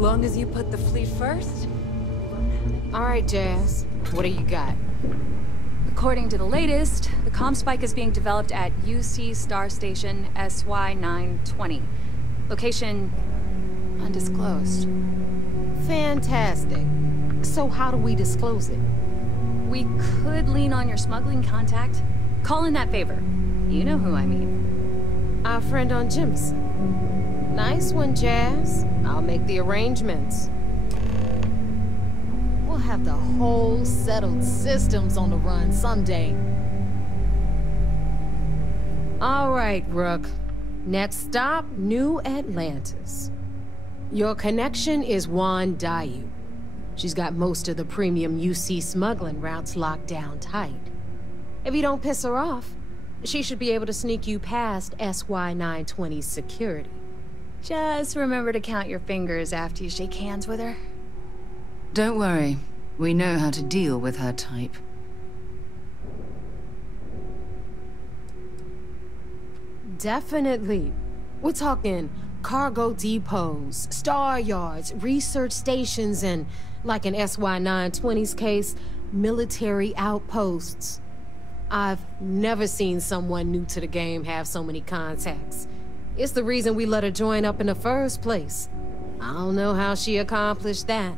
long as you put the fleet first. All right, Jazz. What do you got? According to the latest, the ComSpike is being developed at UC Star Station SY-920. Location undisclosed. Fantastic. So how do we disclose it? We could lean on your smuggling contact. Call in that favor. You know who I mean. Our friend on Jimson. Nice one, Jazz. I'll make the arrangements. We'll have the whole settled systems on the run someday. All right, Rook. Next stop, New Atlantis. Your connection is Huan Daiyu. She's got most of the premium UC smuggling routes locked down tight. If you don't piss her off, she should be able to sneak you past SY-920's security. Just remember to count your fingers after you shake hands with her. Don't worry. We know how to deal with her type. Definitely. We're talking cargo depots, star yards, research stations, and, like in SY-920's case, military outposts. I've never seen someone new to the game have so many contacts. It's the reason we let her join up in the first place. I don't know how she accomplished that.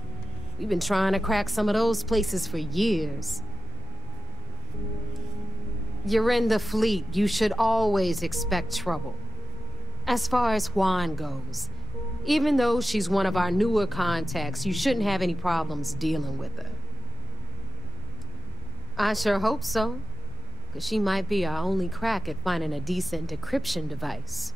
We've been trying to crack some of those places for years. You're in the fleet. You should always expect trouble. As far as Huan goes, even though she's one of our newer contacts, you shouldn't have any problems dealing with her. I sure hope so, because she might be our only crack at finding a decent decryption device.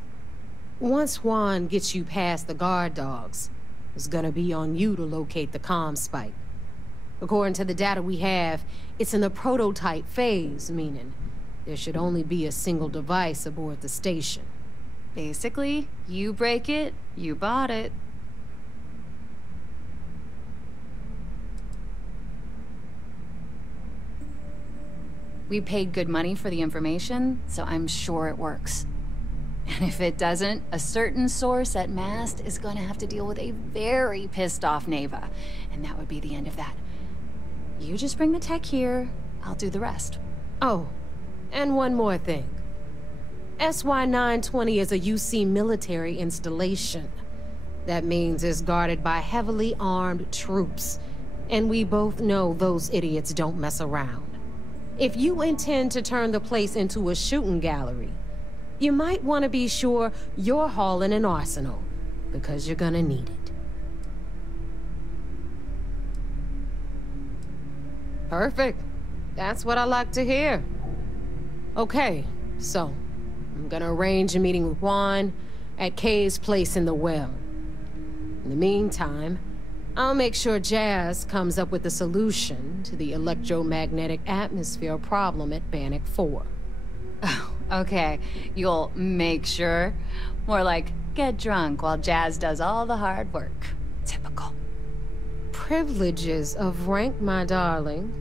Once Huan gets you past the guard dogs, it's gonna be on you to locate the ComSpike. According to the data we have, it's in the prototype phase, meaning there should only be a single device aboard the station. Basically, you break it, you bought it. We paid good money for the information, so I'm sure it works. And if it doesn't, a certain source at Mast is gonna have to deal with a very pissed off Naeva, and that would be the end of that. You just bring the tech here, I'll do the rest. Oh, and one more thing. SY-920 is a UC military installation. That means it's guarded by heavily armed troops, and we both know those idiots don't mess around. If you intend to turn the place into a shooting gallery, you might want to be sure you're hauling an arsenal, because you're gonna need it. Perfect. That's what I like to hear. Okay, so I'm gonna arrange a meeting with Huan at Kay's place in the well. In the meantime, I'll make sure Jazz comes up with a solution to the electromagnetic atmosphere problem at Bannock 4. Oh, okay. You'll make sure? More like, get drunk while Jazz does all the hard work. Typical. Privileges of rank, my darling.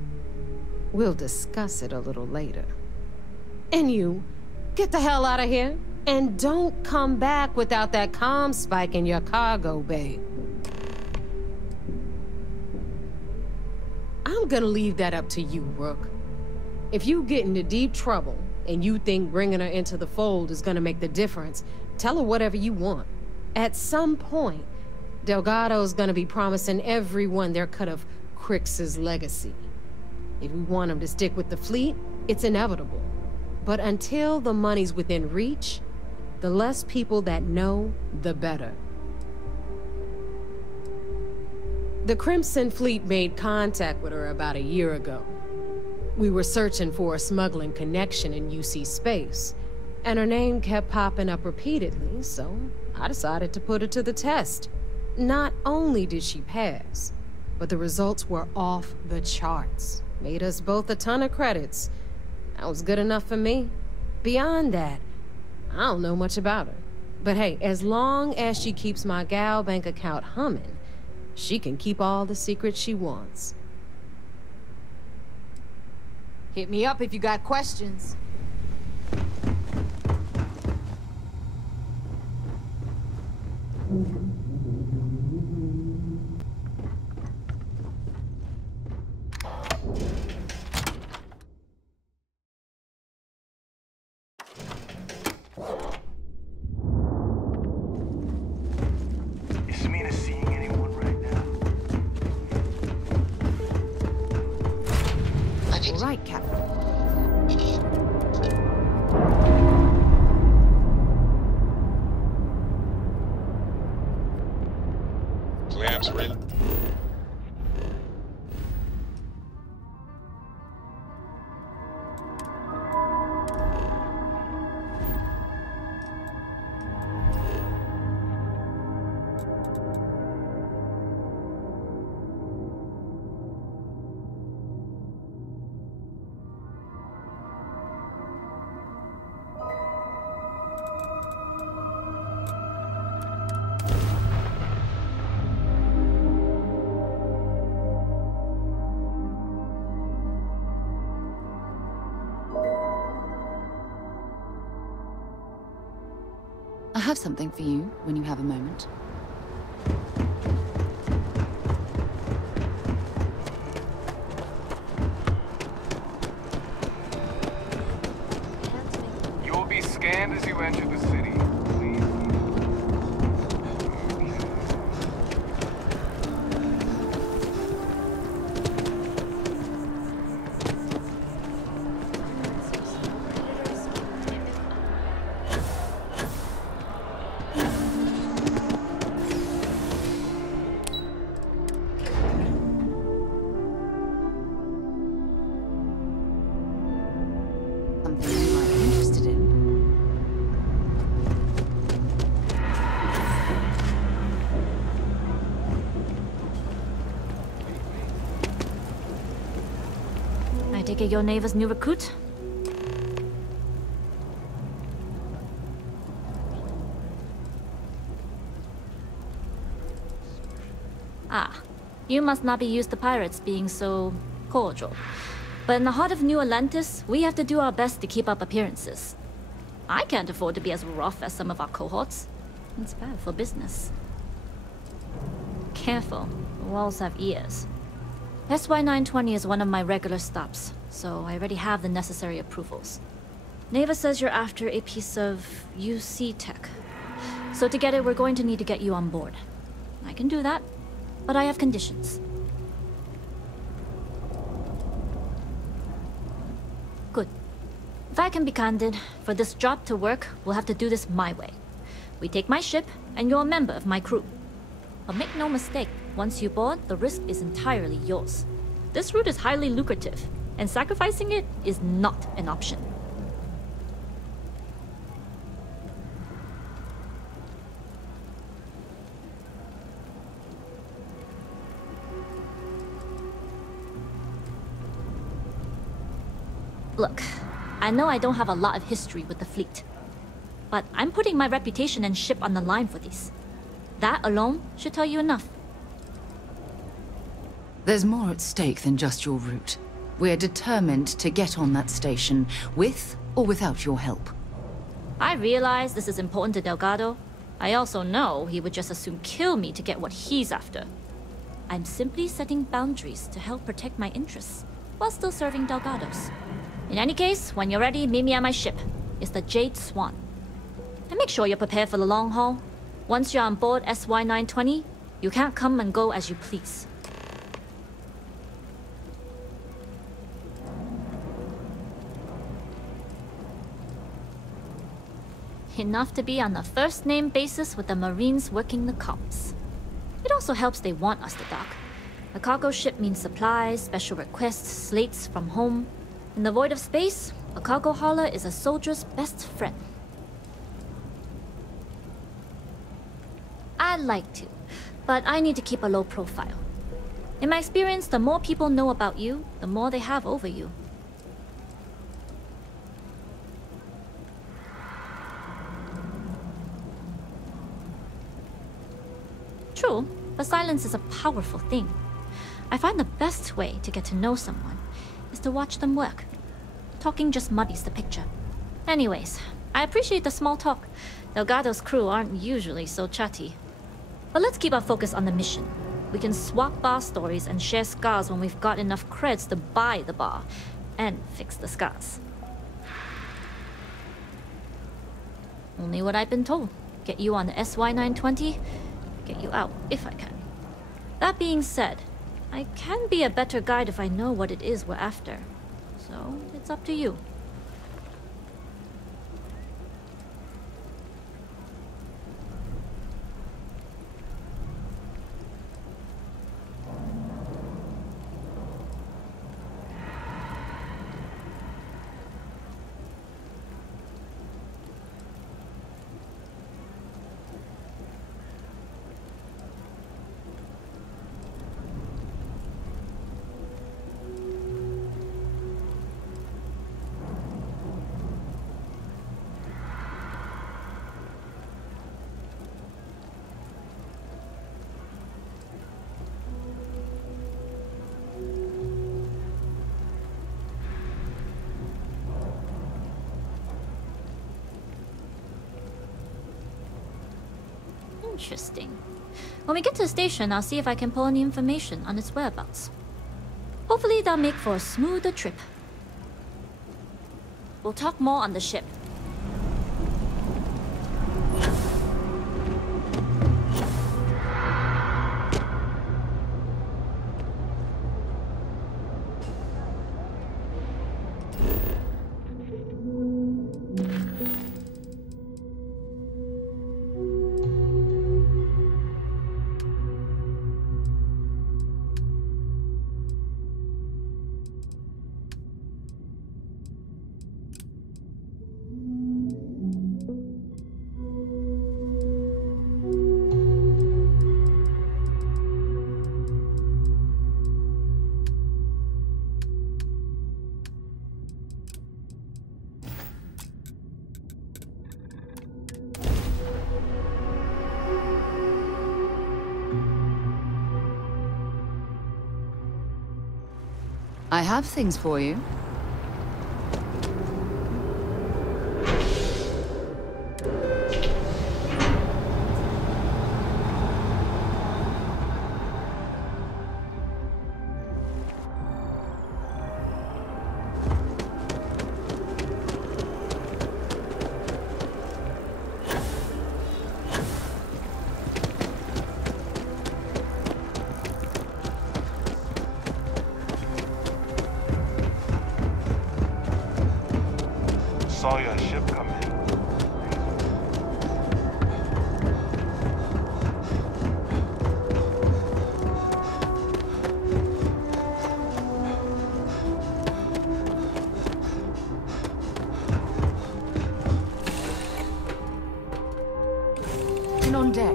We'll discuss it a little later. And you, get the hell out of here. And don't come back without that ComSpike in your cargo bay. I'm gonna leave that up to you, Rook. If you get into deep trouble, and you think bringing her into the fold is gonna make the difference, tell her whatever you want. At some point, Delgado's gonna be promising everyone their cut of Crix's legacy. If we want him to stick with the fleet, it's inevitable. But until the money's within reach, the less people that know, the better. The Crimson Fleet made contact with her about a year ago. We were searching for a smuggling connection in UC space, and her name kept popping up repeatedly, so I decided to put her to the test. Not only did she pass, but the results were off the charts. Made us both a ton of credits. That was good enough for me. Beyond that, I don't know much about her. But hey, as long as she keeps my gal bank account humming, she can keep all the secrets she wants. Hit me up if you got questions. All right, Captain. Clamps ready. I have something for you when you have a moment. You'll be scanned as you enter the city. Please. Something you might be interested in. I take it you're Naeva's new recruit? Ah, you must not be used to pirates being so cordial. But in the heart of New Atlantis, we have to do our best to keep up appearances. I can't afford to be as rough as some of our cohorts. It's bad for business. Careful, the walls have ears. SY-920 is one of my regular stops, so I already have the necessary approvals. Naeva says you're after a piece of UC tech. So to get it, we're going to need to get you on board. I can do that, but I have conditions. Good. If I can be candid, for this job to work, we'll have to do this my way. We take my ship, and you're a member of my crew. But make no mistake, once you board, the risk is entirely yours. This route is highly lucrative, and sacrificing it is not an option. Look, I know I don't have a lot of history with the fleet, but I'm putting my reputation and ship on the line for these. That alone should tell you enough. There's more at stake than just your route. We're determined to get on that station, with or without your help. I realize this is important to Delgado. I also know he would just as soon kill me to get what he's after. I'm simply setting boundaries to help protect my interests, while still serving Delgado's. In any case, when you're ready, meet me at my ship. It's the Jade Swan. And make sure you're prepared for the long haul. Once you're on board SY-920, you can't come and go as you please. Enough to be on a first-name basis with the Marines working the comms. It also helps they want us to dock. A cargo ship means supplies, special requests, slates from home. In the void of space, a cargo hauler is a soldier's best friend. I'd like to, but I need to keep a low profile. In my experience, the more people know about you, the more they have over you. True, but silence is a powerful thing. I find the best way to get to know someone is to watch them work. Talking just muddies the picture. Anyways, I appreciate the small talk. Delgado's crew aren't usually so chatty. But let's keep our focus on the mission. We can swap bar stories and share scars when we've got enough creds to buy the bar and fix the scars. Only what I've been told. Get you on the SY-920, get you out if I can. That being said, I can be a better guide if I know what it is we're after. So, it's up to you. Interesting. When we get to the station, I'll see if I can pull any information on its whereabouts. Hopefully that'll make for a smoother trip. We'll talk more on the ship. I have things for you. Saw your ship come in. In on deck.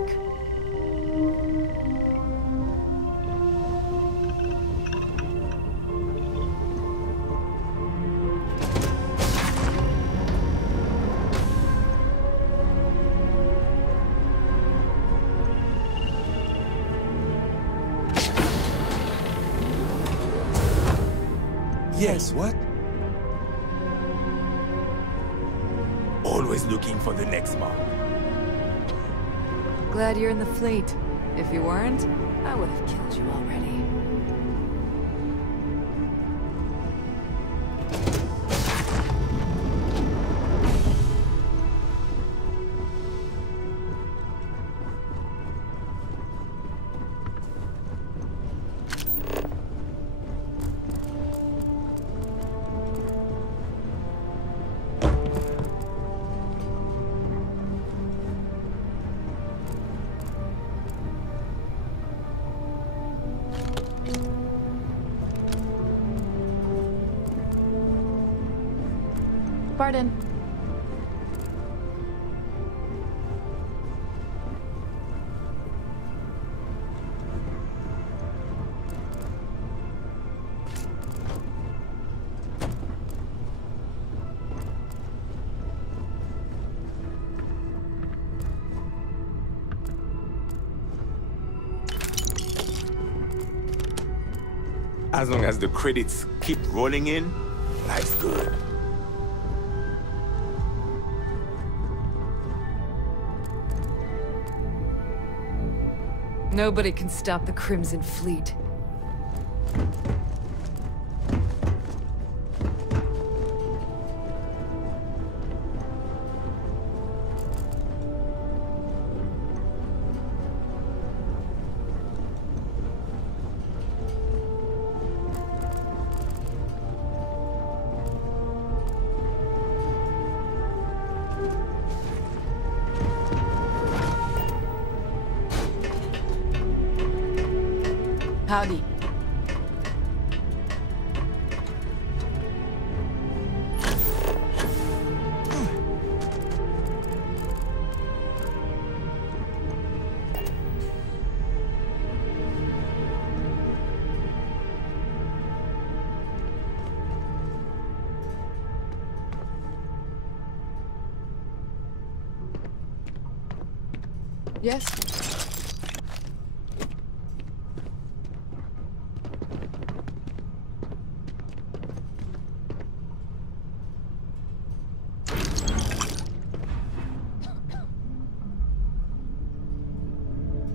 Yes, what? Always looking for the next mark. Glad you're in the fleet. If you weren't, I would have killed you already. Pardon. As long as the credits keep rolling in, life's good. Nobody can stop the Crimson Fleet. Howdy. Yes.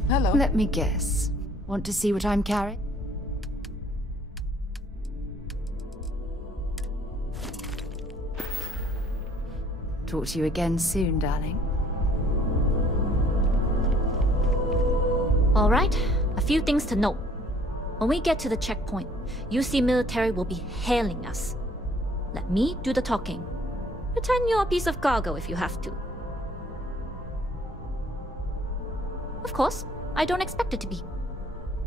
Hello. Let me guess. Want to see what I'm carrying? Talk to you again soon, darling. All right, a few things to note. When we get to the checkpoint, UC military will be hailing us. Let me do the talking. Pretend you're a piece of cargo if you have to. Of course, I don't expect it to be.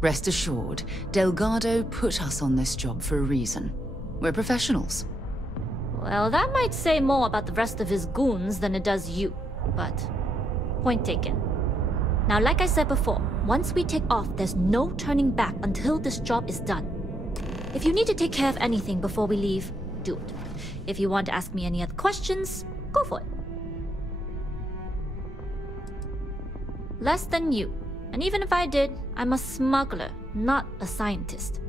Rest assured, Delgado put us on this job for a reason. We're professionals. Well, that might say more about the rest of his goons than it does you, but point taken. Now, like I said before, once we take off, there's no turning back until this job is done. If you need to take care of anything before we leave, do it. If you want to ask me any other questions, go for it. Less than you. And even if I did, I'm a smuggler, not a scientist.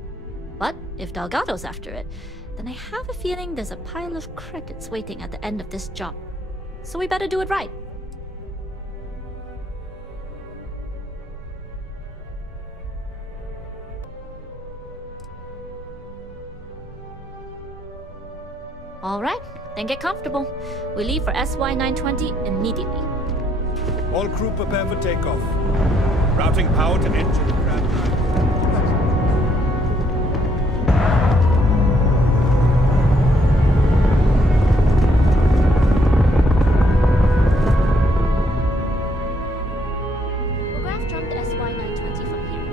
But if Delgado's after it, then I have a feeling there's a pile of credits waiting at the end of this job. So we better do it right. All right, then get comfortable. We leave for SY-920 immediately. All crew prepare for takeoff. Routing power to engine and ground drive. We'll graph jump the SY-920 from here.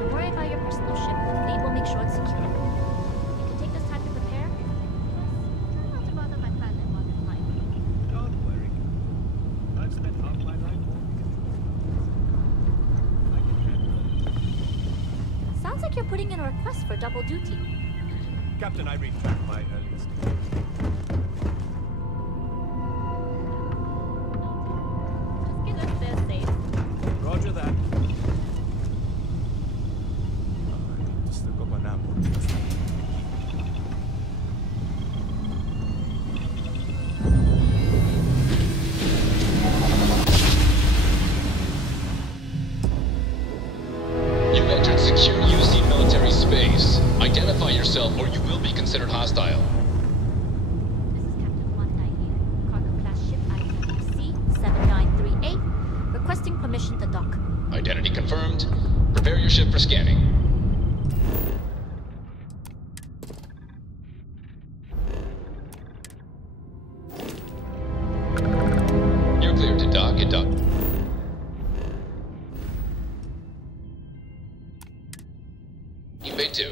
Don't worry about your personal ship. The fleet will make sure it's secure. You can take this time to prepare. Try not to bother my pilot while you're flying. Don't worry. I've spent half my life walking. Sounds like you're putting in a request for double duty. Captain, I retract my earliest. Just get us there safe. Roger that. You've entered secure UC military space. Identify yourself or you will be considered hostile. This is Captain Huan Daiyu, cargo class ship ITC 7938, requesting permission to dock. Identity confirmed. Prepare your ship for scanning. You're cleared to dock at dock. Bay 2.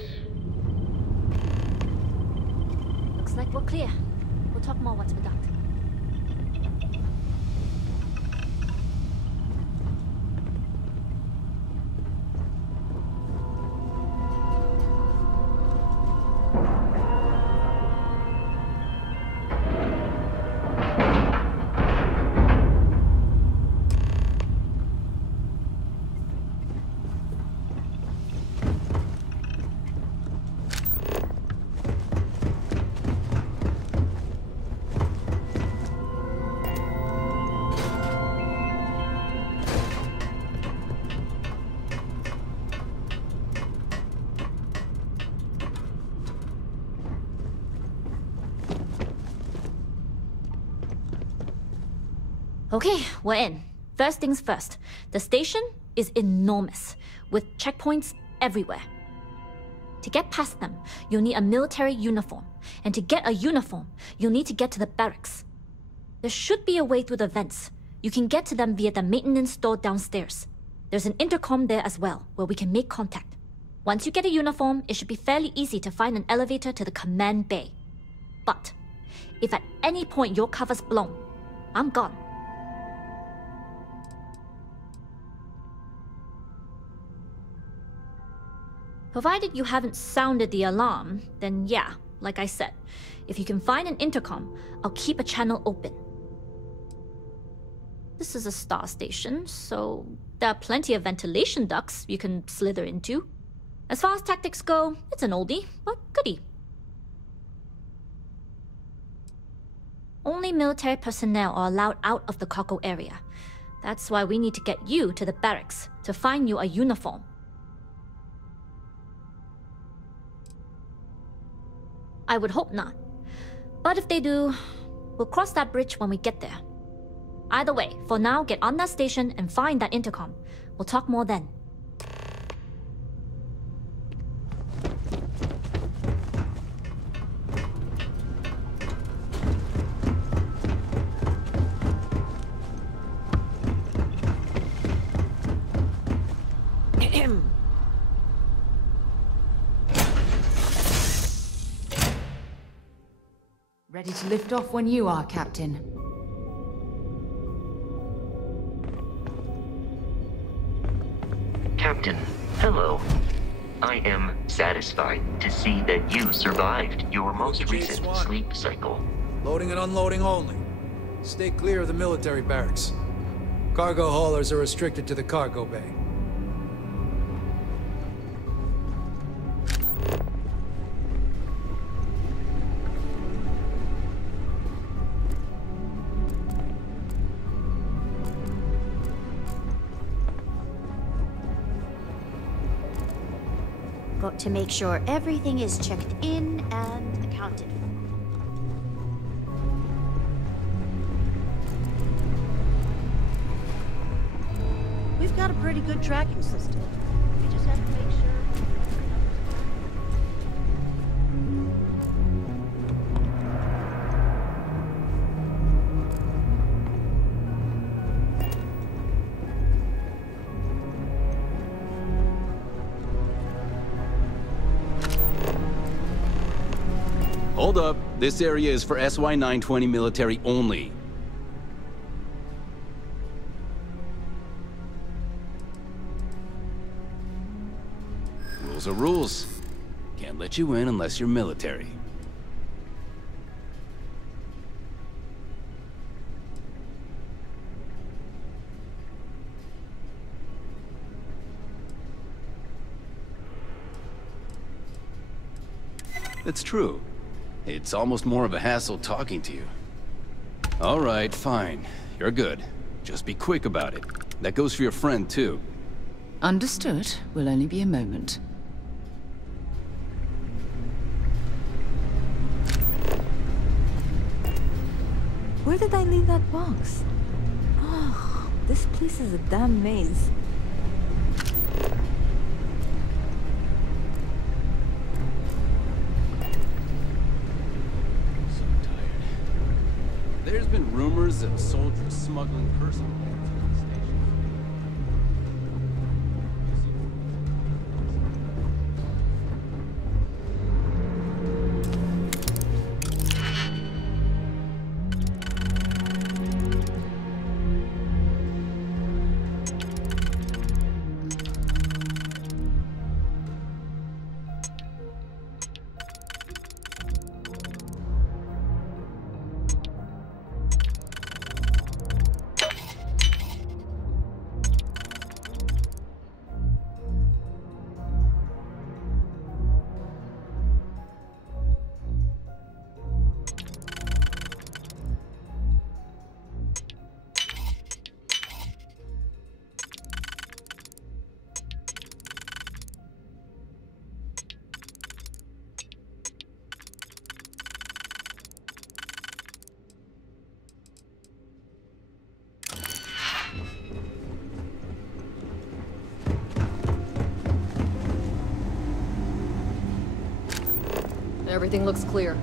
Looks like we're clear. We'll talk more once we're docked. Okay, we're in. First things first. The station is enormous, with checkpoints everywhere. To get past them, you'll need a military uniform. And to get a uniform, you'll need to get to the barracks. There should be a way through the vents. You can get to them via the maintenance store downstairs. There's an intercom there as well, where we can make contact. Once you get a uniform, it should be fairly easy to find an elevator to the command bay. But if at any point your cover's blown, I'm gone. Provided you haven't sounded the alarm, then yeah, like I said, if you can find an intercom, I'll keep a channel open. This is a star station, so there are plenty of ventilation ducts you can slither into. As far as tactics go, it's an oldie, but goodie. Only military personnel are allowed out of the cargo area. That's why we need to get you to the barracks to find you a uniform. I would hope not. But if they do, we'll cross that bridge when we get there. Either way, for now, get on that station and find that intercom. We'll talk more then. Ready to lift off when you are, Captain. Captain, hello. I am satisfied to see that you survived your most recent Jade Swan. sleep cycle. Loading and unloading only. Stay clear of the military barracks. Cargo haulers are restricted to the cargo bay. Got to make sure everything is checked in and accounted for. We've got a pretty good tracking system. We just have to make sure. Hold up. This area is for SY-920 military only. Rules are rules. Can't let you in unless you're military. It's true. It's almost more of a hassle talking to you. All right, fine. You're good. Just be quick about it. That goes for your friend, too. Understood. Will only be a moment. Where did I leave that box? Oh, this place is a damn maze. There's been rumors of soldiers smuggling personal items into the station. Everything looks clear.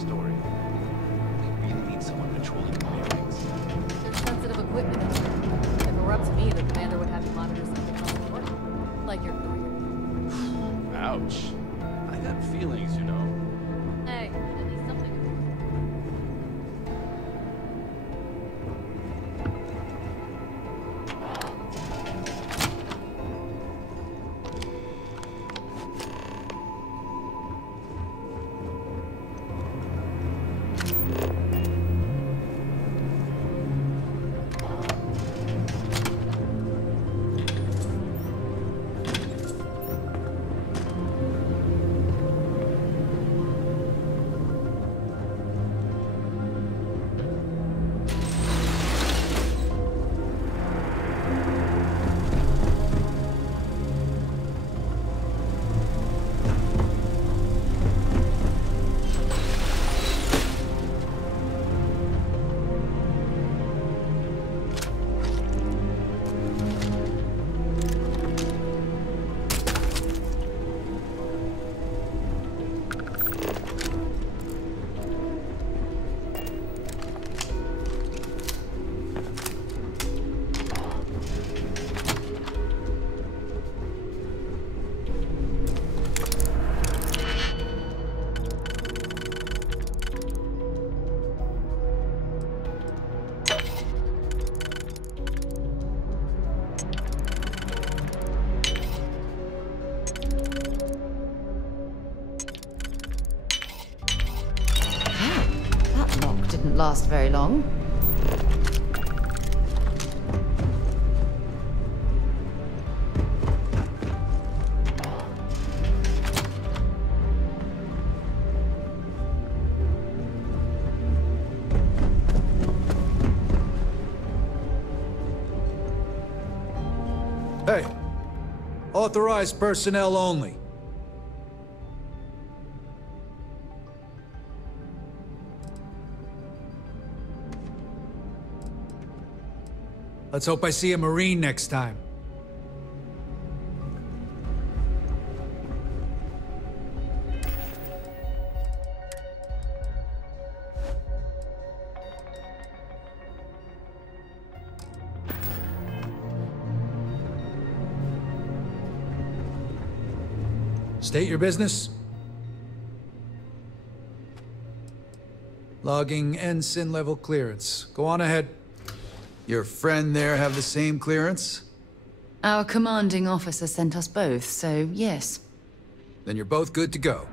story. They really need someone patrolling the buildings. There's sensitive equipment in there. If it were up to me, the commander would have you monitor something else important. Like your career. Ouch. I got feelings, you know. Hey, at least something. Last very long. Hey, authorized personnel only. Let's hope I see a Marine next time. State your business. Logging ensign level clearance. Go on ahead. Your friend there have the same clearance? Our commanding officer sent us both, so yes. Then you're both good to go.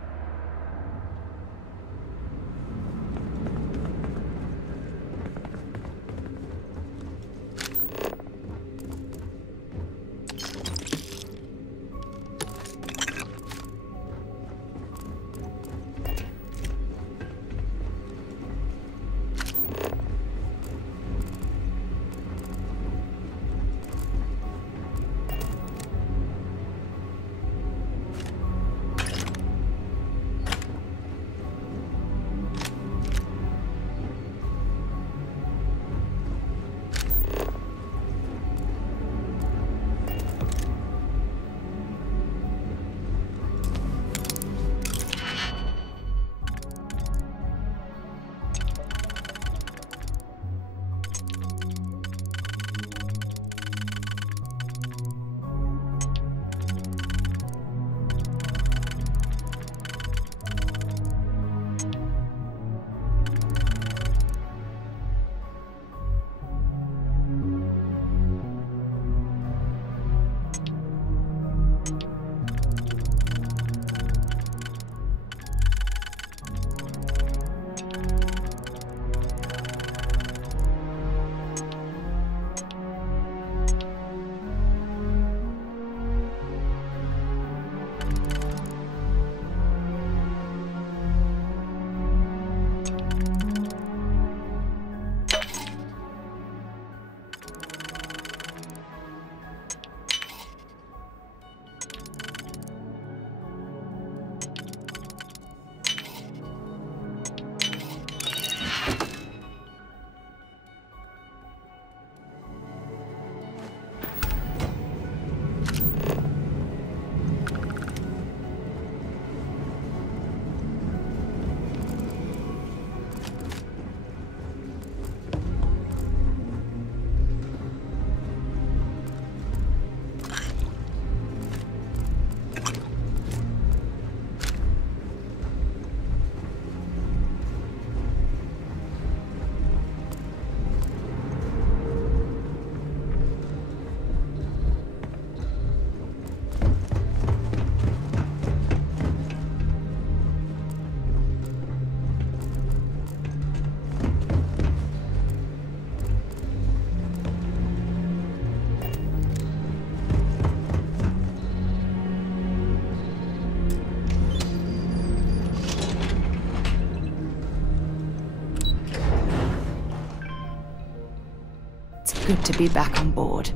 Good to be back on board.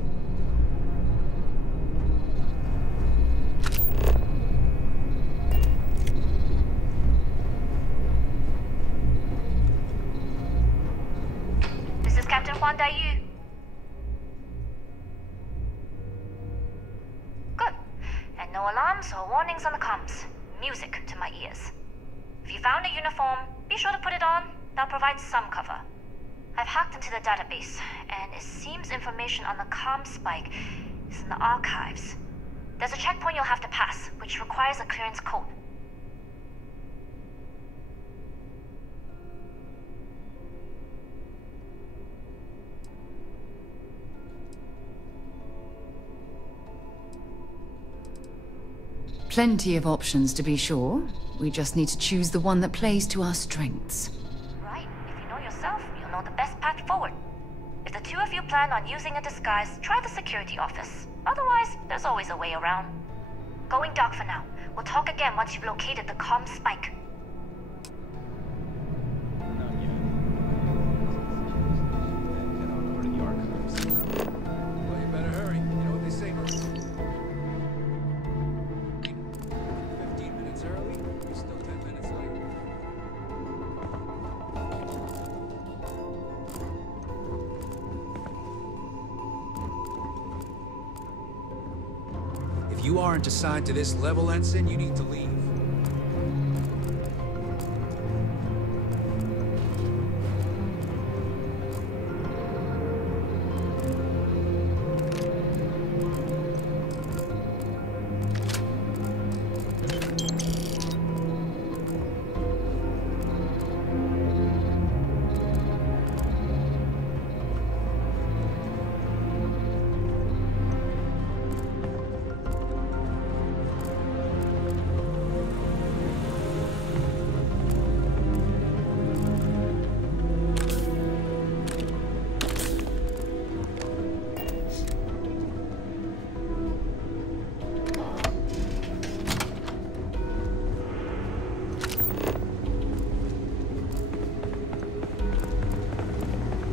This is Captain Huan Daiyu. Good. And no alarms or warnings on the comms. Music to my ears. If you found a uniform, be sure to put it on. That'll provide some cover. I've hacked into the database, and it seems information on the ComSpike is in the archives. There's a checkpoint you'll have to pass, which requires a clearance code. Plenty of options to be sure. We just need to choose the one that plays to our strengths. Right. If you know yourself, you'll know the best path forward. If the two of you plan on using a disguise, try the security office. Otherwise, there's always a way around. Going dark for now. We'll talk again once you've located the ComSpike. Well, you better hurry. You know what they say, Marae. 15 minutes early, you're still 10 minutes late. If you aren't assigned to this level, Ensign, you need to leave.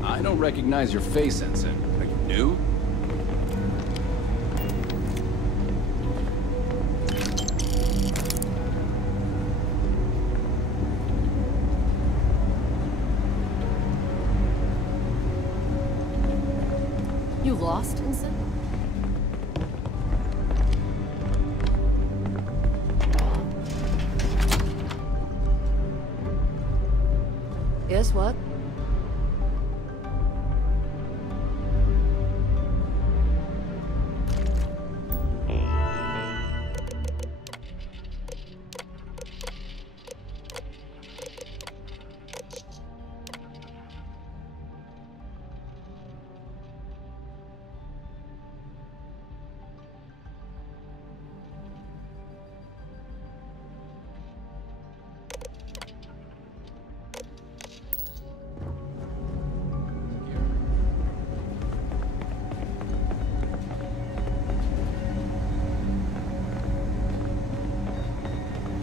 I don't recognize your face, Ensign. Are you new? You lost, Ensign? Yes, what?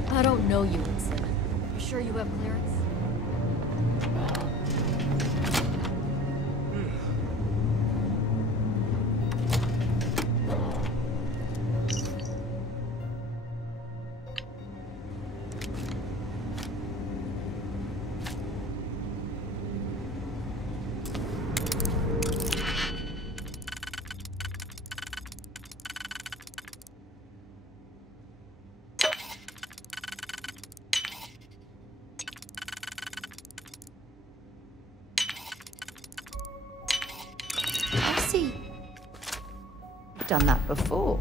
I don't know you, Ensign. You sure you have clearance? Done that before.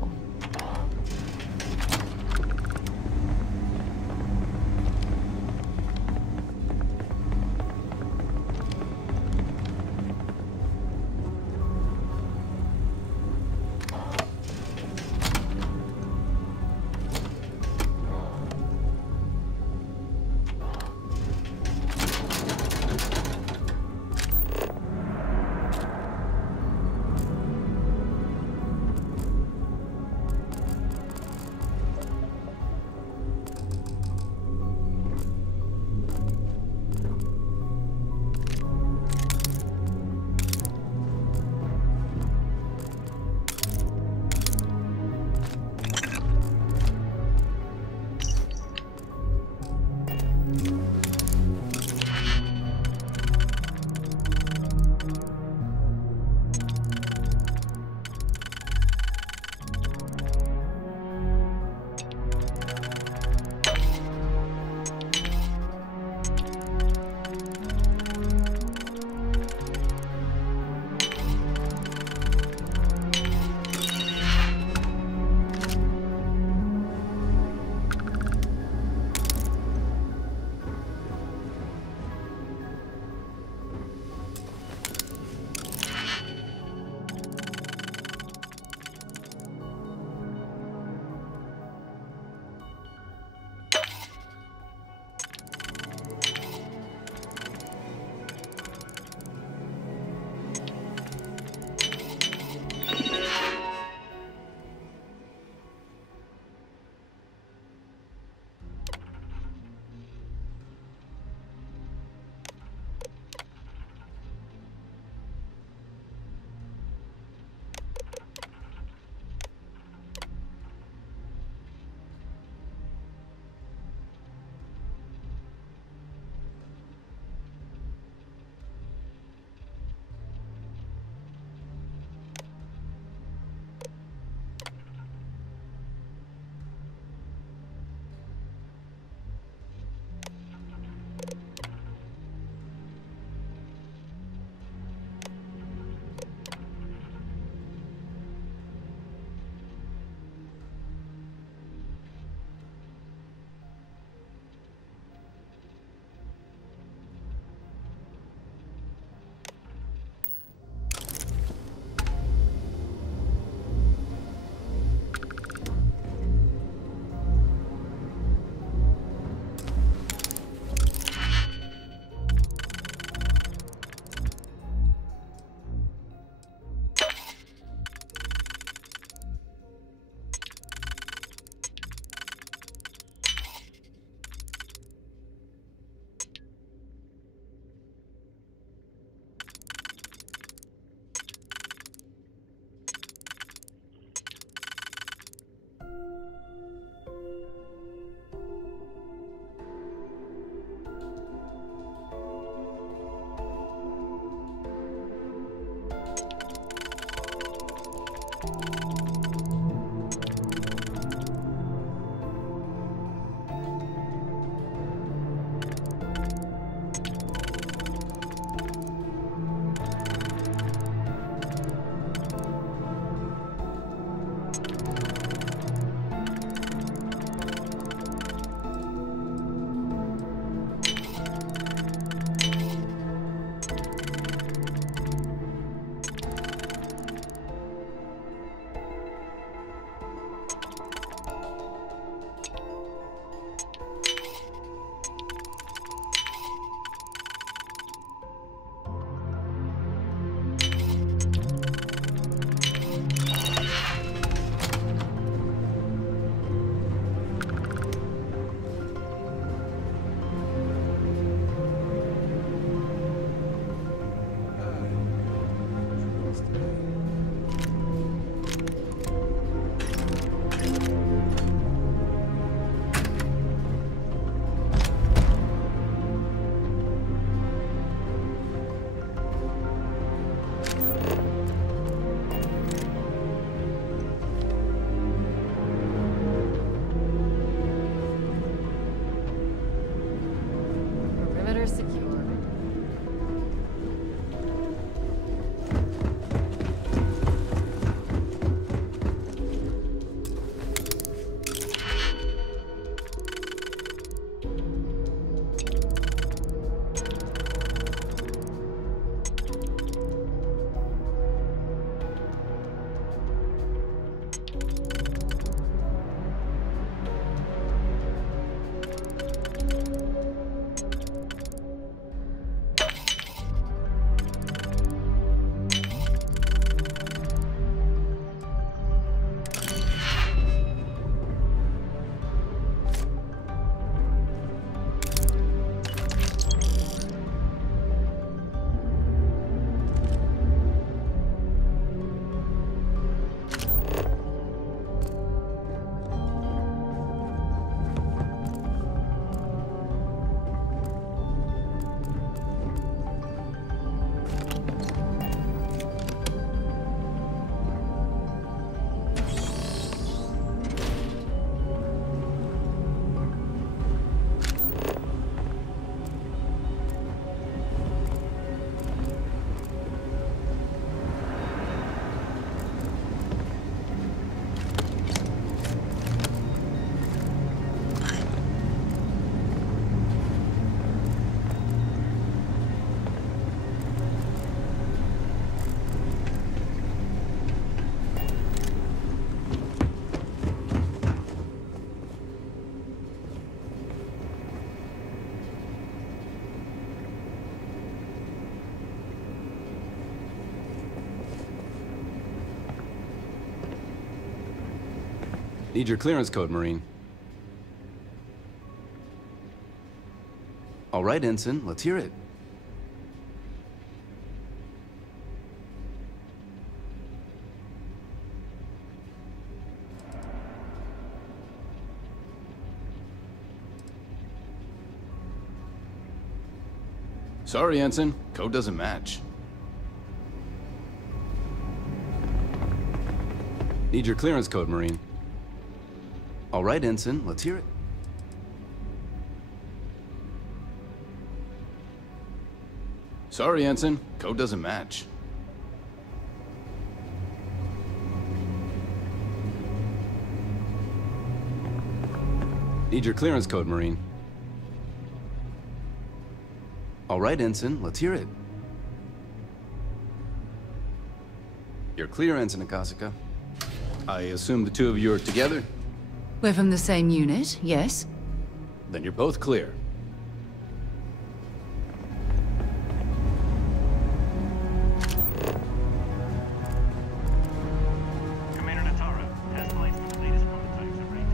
You're secure. Need your clearance code, Marine. All right, Ensign, let's hear it. Sorry, Ensign. Code doesn't match. Need your clearance code, Marine. All right, Ensign, let's hear it. Sorry, Ensign. Code doesn't match. Need your clearance code, Marine. All right, Ensign, let's hear it. You're clear, Ensign Akasaka. I assume the two of you are together? We're from the same unit, yes? Then you're both clear. Commander Natara, test flights for the latest prototypes are ready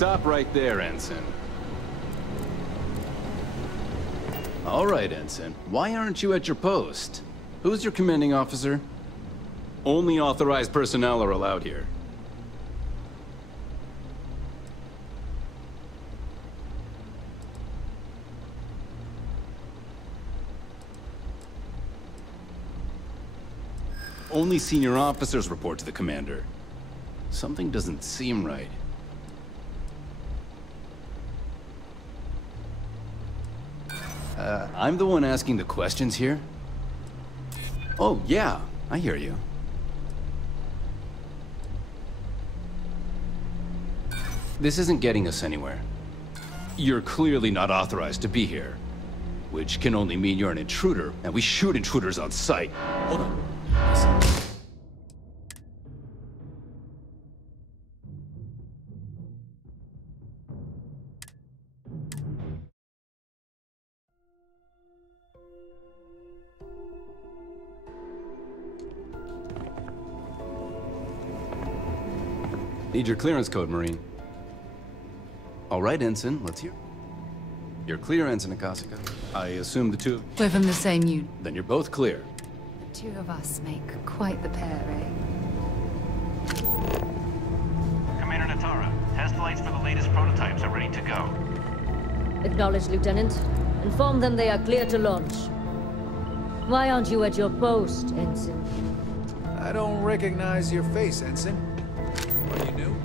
Stop right there, Ensign. All right, Ensign. Why aren't you at your post? Who's your commanding officer? Only authorized personnel are allowed here. Only senior officers report to the commander. Something doesn't seem right. I'm the one asking the questions here. Oh, yeah, I hear you. This isn't getting us anywhere. You're clearly not authorized to be here, which can only mean you're an intruder, and we shoot intruders on sight. Hold on. Listen. Need your clearance code, Marine. All right, Ensign, let's hear. You're clear, Ensign Akasaka. I assume the two... We're from the same unit. Then you're both clear. The two of us make quite the pair, eh? Commander Natara, test flights for the latest prototypes are ready to go. Acknowledged, Lieutenant. Inform them they are clear to launch. Why aren't you at your post, Ensign? I don't recognize your face, Ensign. Are you new?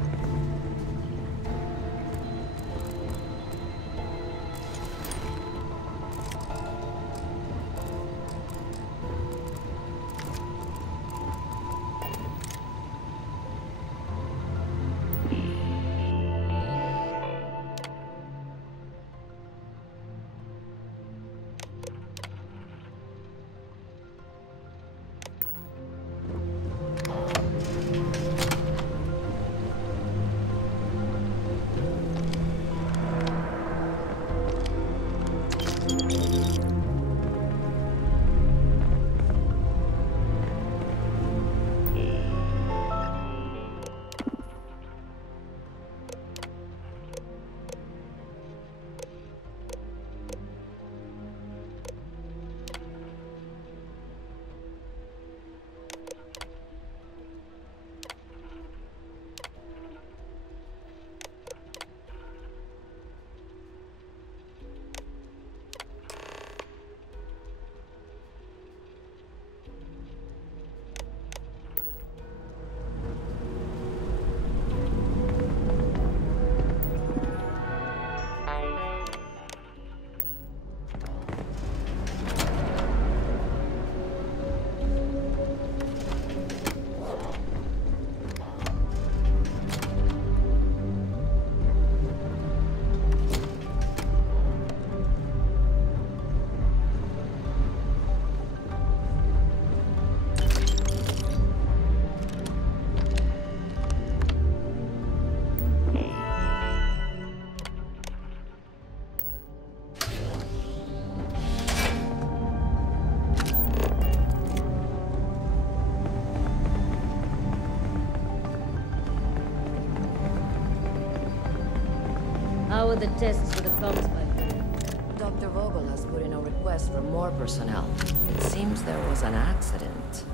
How are the tests for the ComSpike? Dr. Vogel has put in a request for more personnel. It seems there was an accident.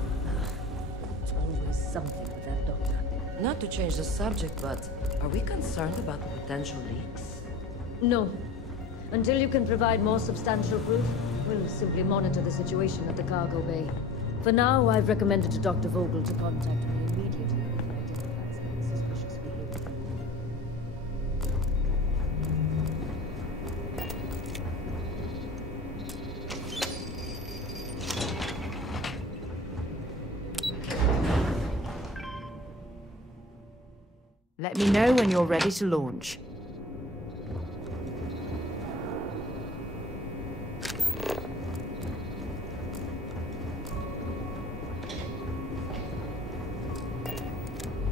It's always something with that doctor. Not to change the subject, but are we concerned about the potential leaks? No. Until you can provide more substantial proof, we'll simply monitor the situation at the cargo bay. For now, I've recommended to Dr. Vogel to contact me immediately if he identifies any suspicious behavior. Let me know when you're ready to launch.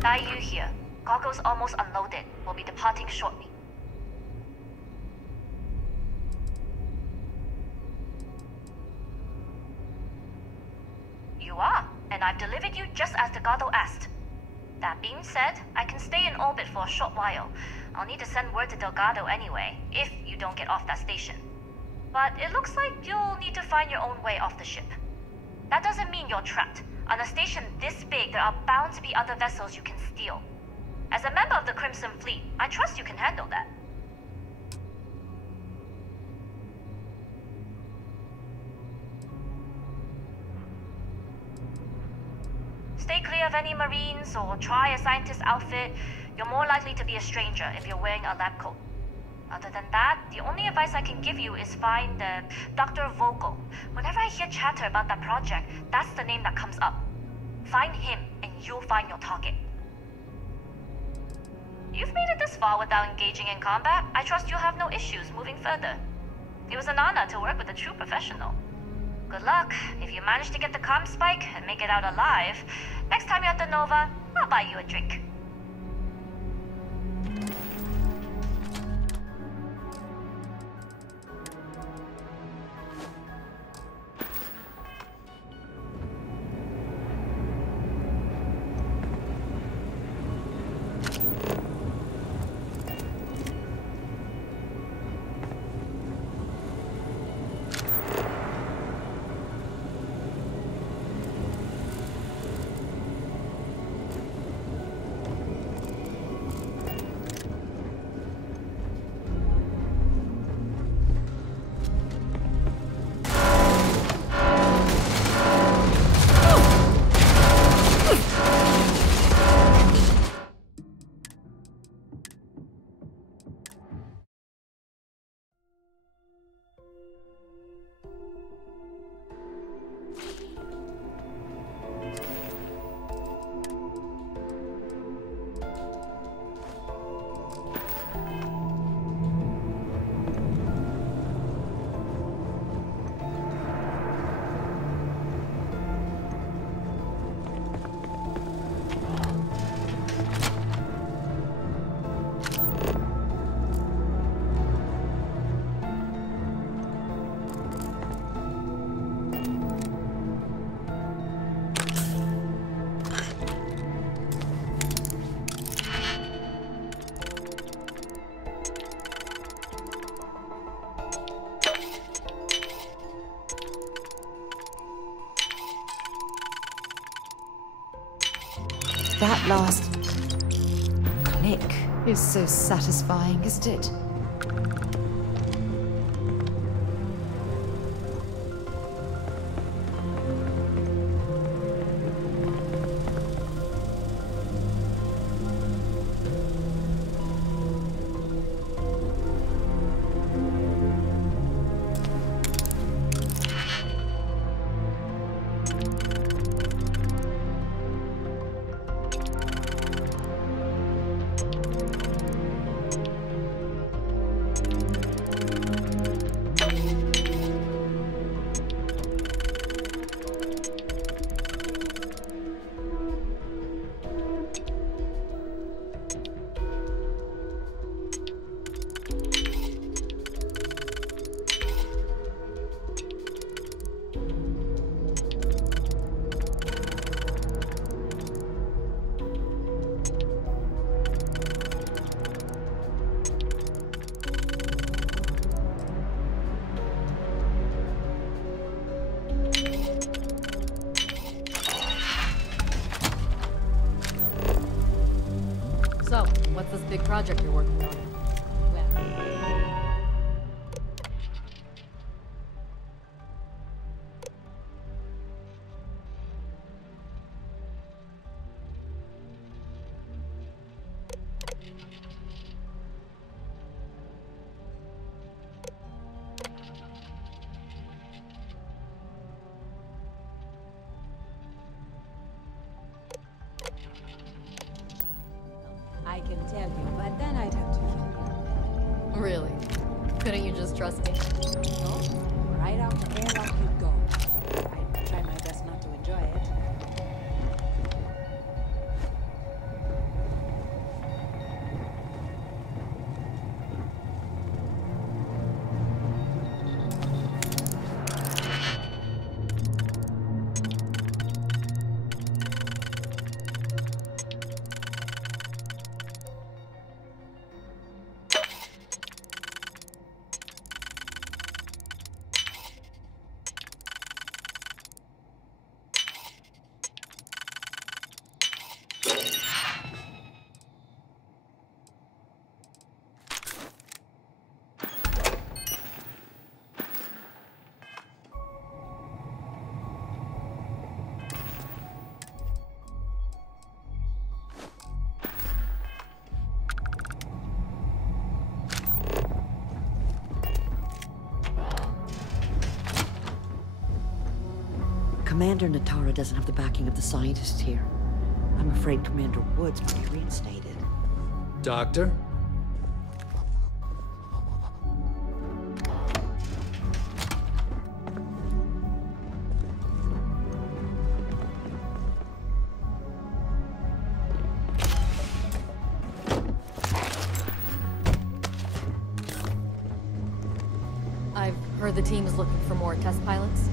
Daiyu here. Cargo's almost unloaded. We'll be departing shortly. You are, and I've delivered you just as Delgado asked. That being said, I can stay in orbit for a short while. I'll need to send word to Delgado anyway, if you don't get off that station. But it looks like you'll need to find your own way off the ship. That doesn't mean you're trapped. On a station this big, there are bound to be other vessels you can steal. As a member of the Crimson Fleet, I trust you can handle that. Stay clear of any Marines or try a scientist outfit. You're more likely to be a stranger if you're wearing a lab coat. Other than that, the only advice I can give you is find Dr. Vogel. Whenever I hear chatter about that project, that's the name that comes up. Find him, and you'll find your target. You've made it this far without engaging in combat. I trust you'll have no issues moving further. It was an honor to work with a true professional. Good luck. If you manage to get the ComSpike and make it out alive, next time you're at the Nova, I'll buy you a drink. That last click is so satisfying, isn't it? So, what's this big project you're working on? I can tell you, but then I'd have to kill you. Really? Couldn't you just trust me? No, right out the airlock you go. I'd try my best not to enjoy it. Commander Natara doesn't have the backing of the scientists here. I'm afraid Commander Woods might be reinstated. Doctor? I've heard the team is looking for more test pilots.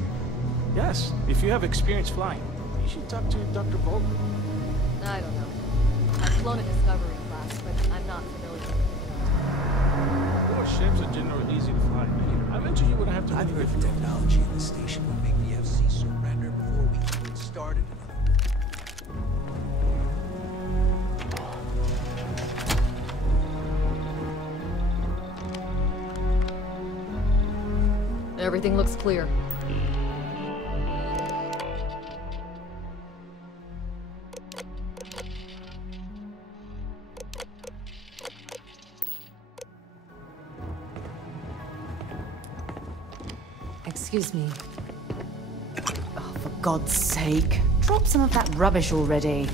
Yes, if you have experience flying, you should talk to Dr. Vogel. I don't know. I've flown a Discovery class, but I'm not familiar with Your ships are generally easy to fly. I mentioned you wouldn't have to. I've heard the technology in the station would make the FC surrender before we even started. Everything looks clear. Excuse me. Oh, for God's sake. Drop some of that rubbish already.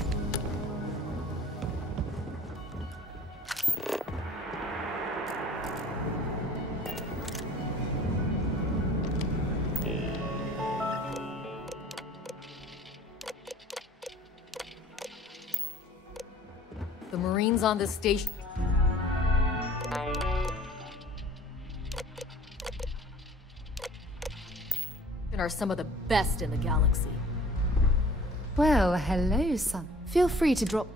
The Marines on this station are some of the best in the galaxy. Well, hello, son. Feel free to drop...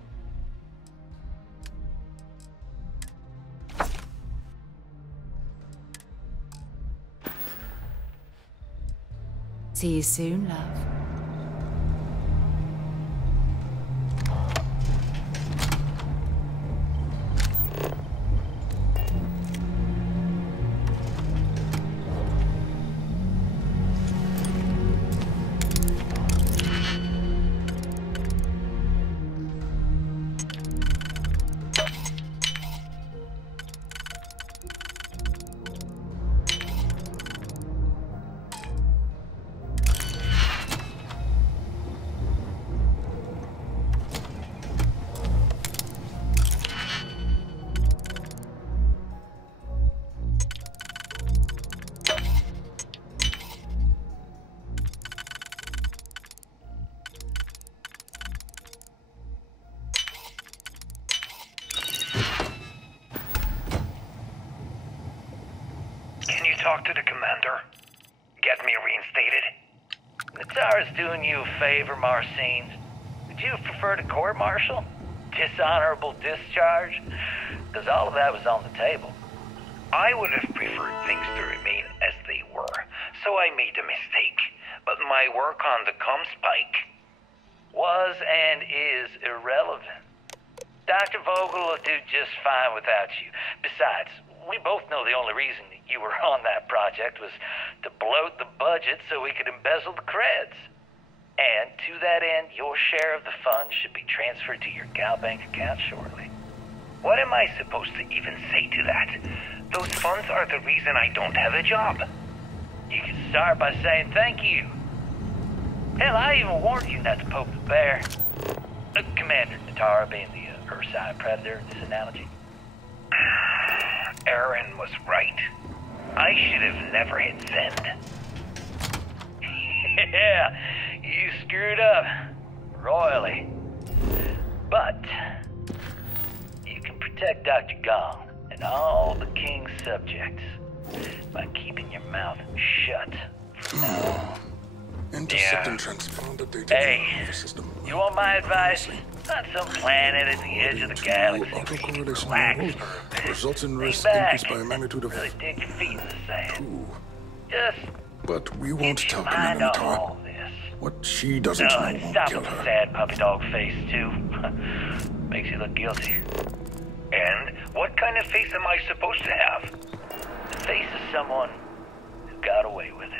See you soon, love. Natara's doing you a favor, Marcine. Would you have preferred a court-martial? Dishonorable discharge? Because all of that was on the table. I would have preferred things to remain as they were, so I made a mistake. But my work on the ComSpike was and is irrelevant. Dr. Vogel will do just fine without you. Besides, we both know the only reason you were on that project was to bloat the budget so we could embezzle the creds. And to that end, your share of the funds should be transferred to your Gal Bank account shortly. What am I supposed to even say to that? Those funds are the reason I don't have a job. You can start by saying thank you. Hell, I even warned you not to poke the bear. Commander Natara being the Ursine predator in this analogy. Aaron was right. I should have never hit send. Yeah, you screwed up. Royally. But you can protect Dr. Gong and all the King's subjects by keeping your mouth shut from now on. Intercept and transponder data. Hey, you want my advice? Not some planet at the edge of the galaxy. Autocorrelation Relax. results in risk back. increased by a magnitude of Really dig your feet in the sand. Just But we won't tell mind Commander on all Natara. this. What she doesn't know And won't stop kill with the her. sad puppy dog face, too. Makes you look guilty. And what kind of face am I supposed to have? The face of someone who got away with it.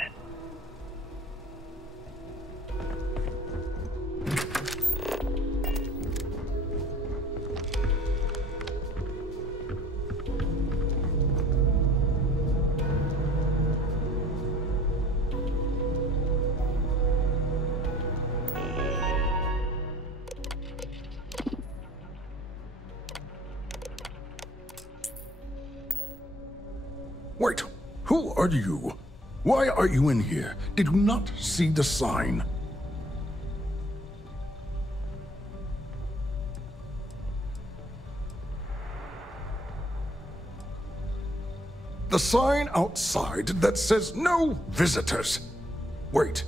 Wait, who are you? Why are you in here? Did you not see the sign? The sign outside that says no visitors. Wait,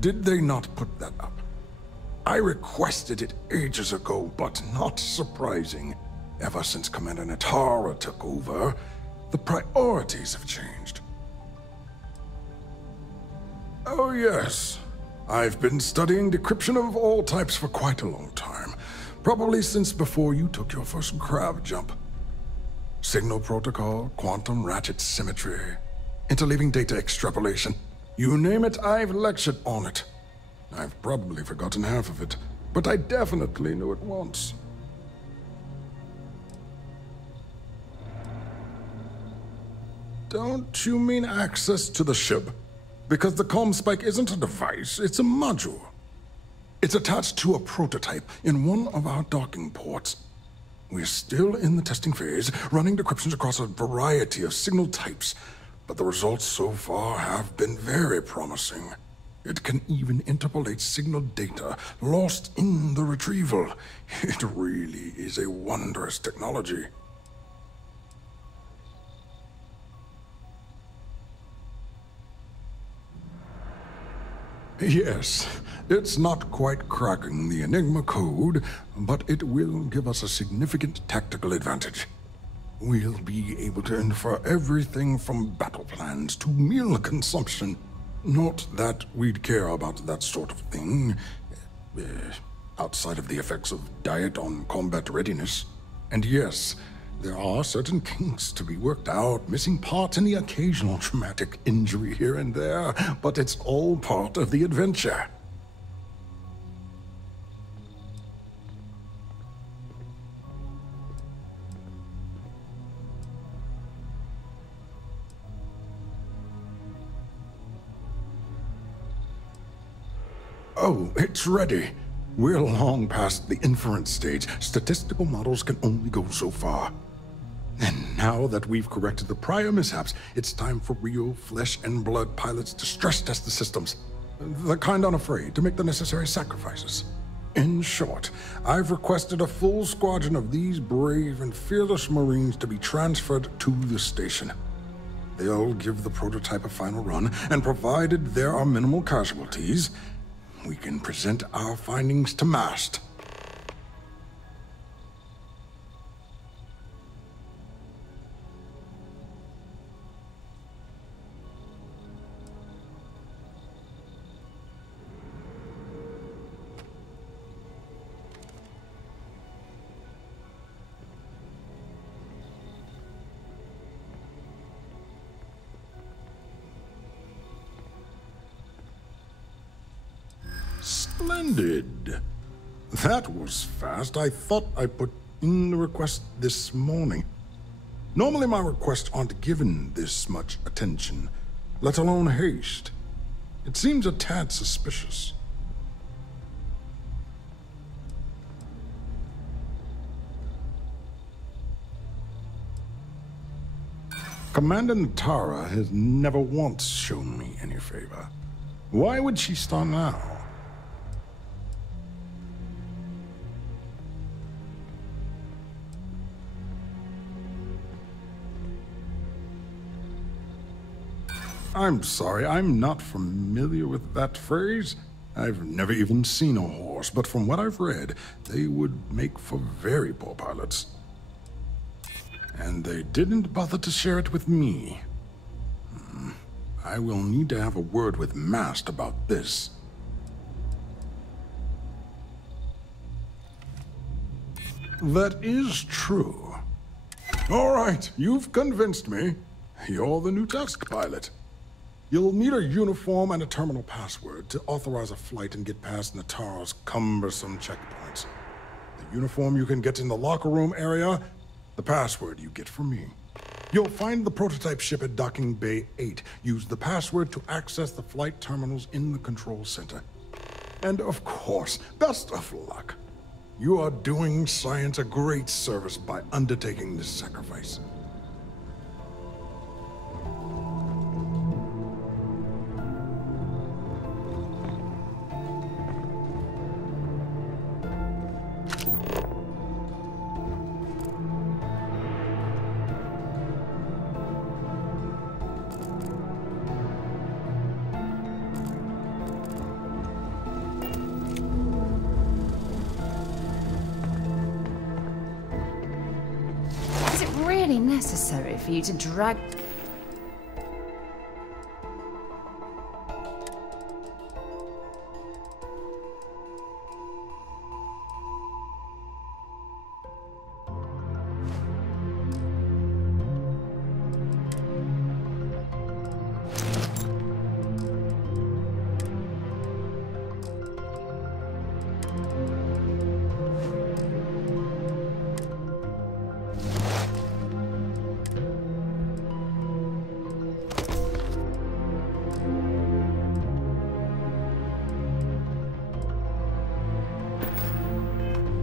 did they not put that up? I requested it ages ago, but not surprising. Ever since Commander Natara took over, the priorities have changed. Oh yes, I've been studying decryption of all types for quite a long time. Probably since before you took your first grav jump. Signal protocol, quantum ratchet symmetry, interleaving data extrapolation. You name it, I've lectured on it. I've probably forgotten half of it, but I definitely knew it once. Don't you mean access to the ship? Because the ComSpike isn't a device, it's a module. It's attached to a prototype in one of our docking ports. We're still in the testing phase, running decryptions across a variety of signal types, but the results so far have been very promising. It can even interpolate signal data lost in the retrieval. It really is a wondrous technology. Yes, it's not quite cracking the Enigma code, but it will give us a significant tactical advantage. We'll be able to infer everything from battle plans to meal consumption. Not that we'd care about that sort of thing, outside of the effects of diet on combat readiness. And yes, there are certain kinks to be worked out, missing parts and the occasional traumatic injury here and there, but it's all part of the adventure. Oh, it's ready. We're long past the inference stage. Statistical models can only go so far. And now that we've corrected the prior mishaps, it's time for real flesh and blood pilots to stress test the systems. The kind unafraid to make the necessary sacrifices. In short, I've requested a full squadron of these brave and fearless Marines to be transferred to the station. They'll give the prototype a final run, and provided there are minimal casualties, we can present our findings to MAST. Splendid. That was fast. I thought I put in the request this morning. Normally my requests aren't given this much attention, let alone haste. It seems a tad suspicious. Commander Natara has never once shown me any favor. Why would she start now? I'm sorry, I'm not familiar with that phrase. I've never even seen a horse, but from what I've read, they would make for very poor pilots. And they didn't bother to share it with me. I will need to have a word with MAST about this. That is true. All right, you've convinced me. You're the new test pilot. You'll need a uniform and a terminal password to authorize a flight and get past Natara's cumbersome checkpoints. The uniform you can get in the locker room area, the password you get from me. You'll find the prototype ship at Docking Bay 8. Use the password to access the flight terminals in the control center. And of course, best of luck. You are doing science a great service by undertaking this sacrifice. Necessary for you to drag...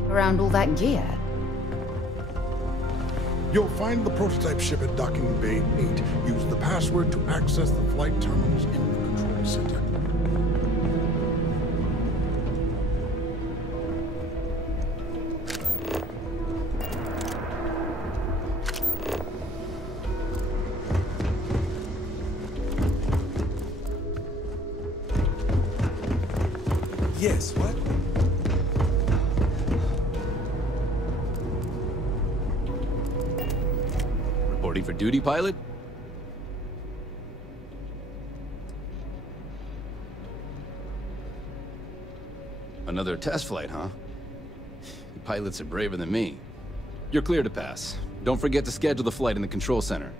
around all that gear? You'll find the prototype ship at Docking Bay 8. Use the password to access the flight terminals in the control center. Yes, what? Reporting for duty, pilot? Another test flight, huh? You pilots are braver than me. You're clear to pass. Don't forget to schedule the flight in the control center.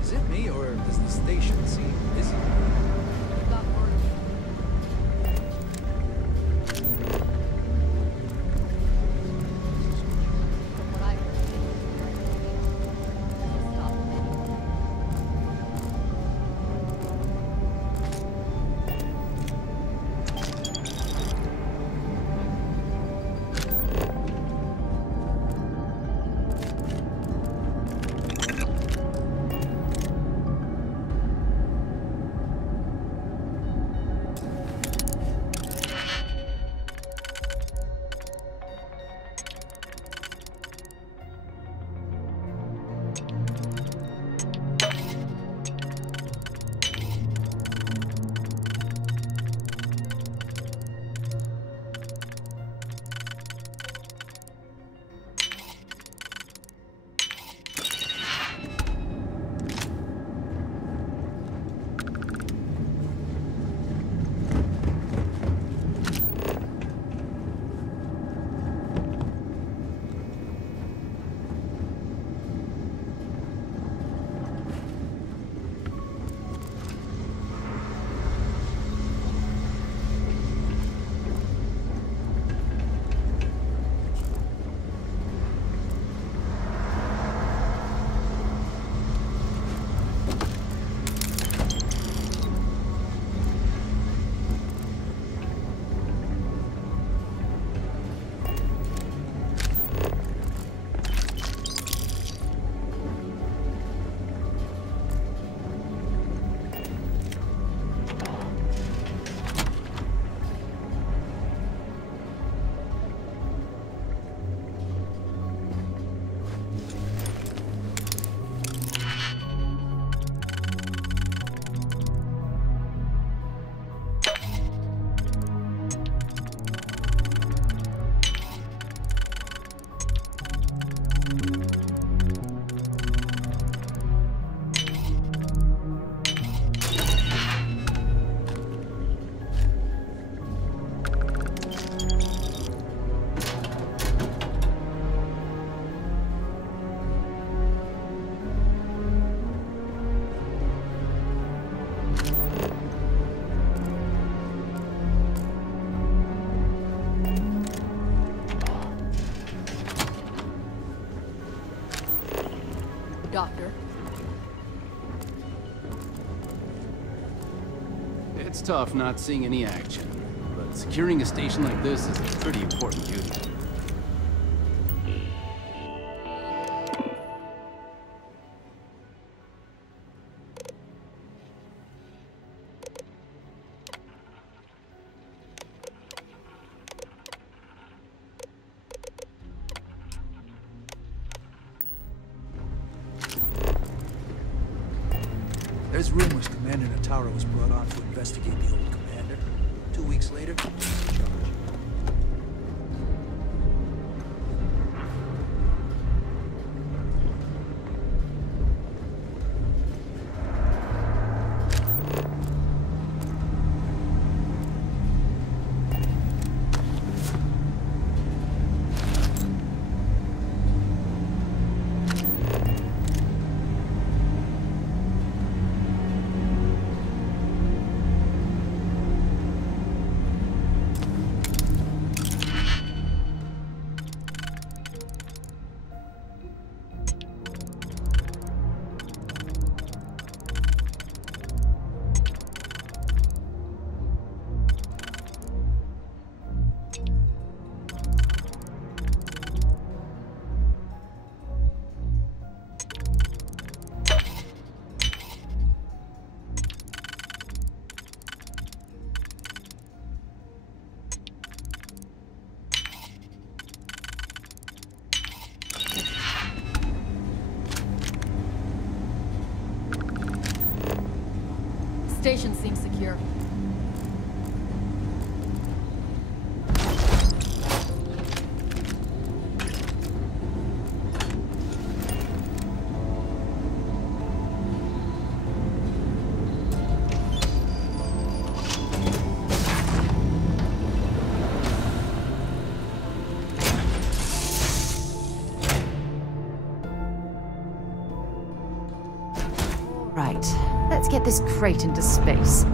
Is it me, or does the station seem busy? Doctor. It's tough not seeing any action, but securing a station like this is a pretty important duty. There's rumors Commander Natara was brought on to investigate the old commander. 2 weeks later, he's in charge. Station seems secure. Right. Let's get this crate into space.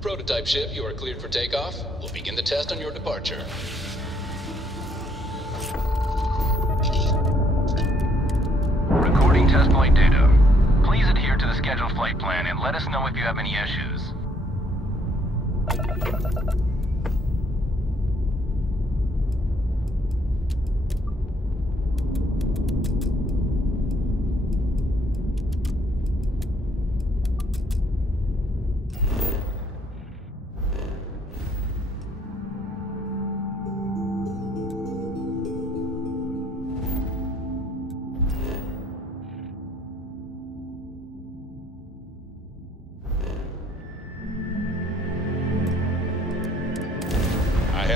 Prototype ship, you are cleared for takeoff. We'll begin the test on your departure. Recording test flight data. Please adhere to the scheduled flight plan and let us know if you have any issues.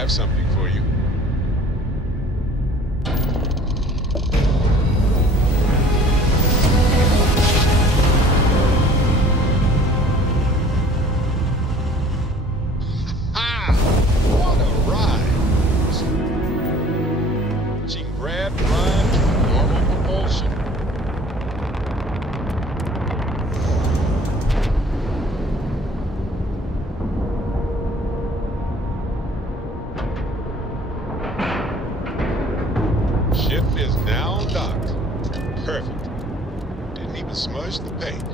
have something for you. What a ride! She can grab, grind, normal propulsion. Ship is now docked. Perfect. Didn't even smudge the paint.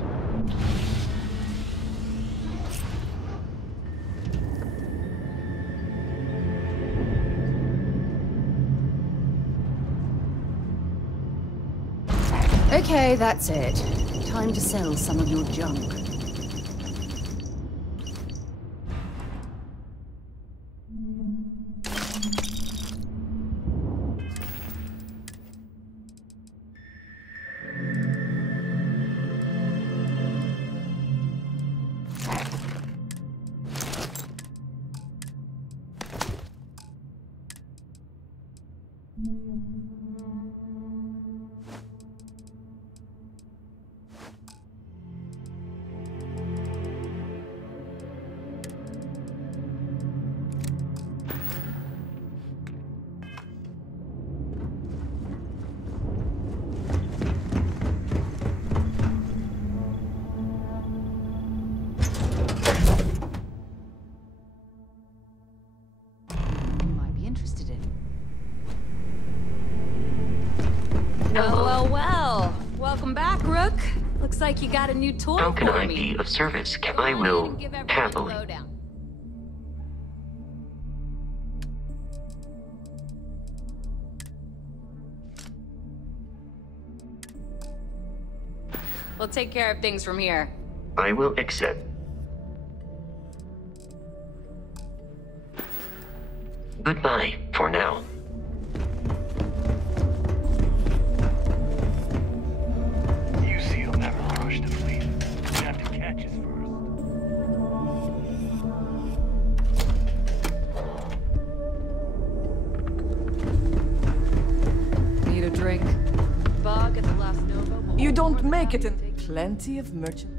Okay, that's it. Time to sell some of your junk. Well. Welcome back, Rook. Looks like you got a new toy How can for I me. be of service? I will happily. We'll take care of things from here. I will accept. Goodbye for now. You'll never crush the fleet. You have to catch us first. Need a drink? Bug at the last Nova. You don't make it in plenty of merchant.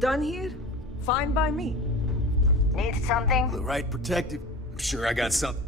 Done here? Fine by me. Need something? The right protective. I'm sure I got something.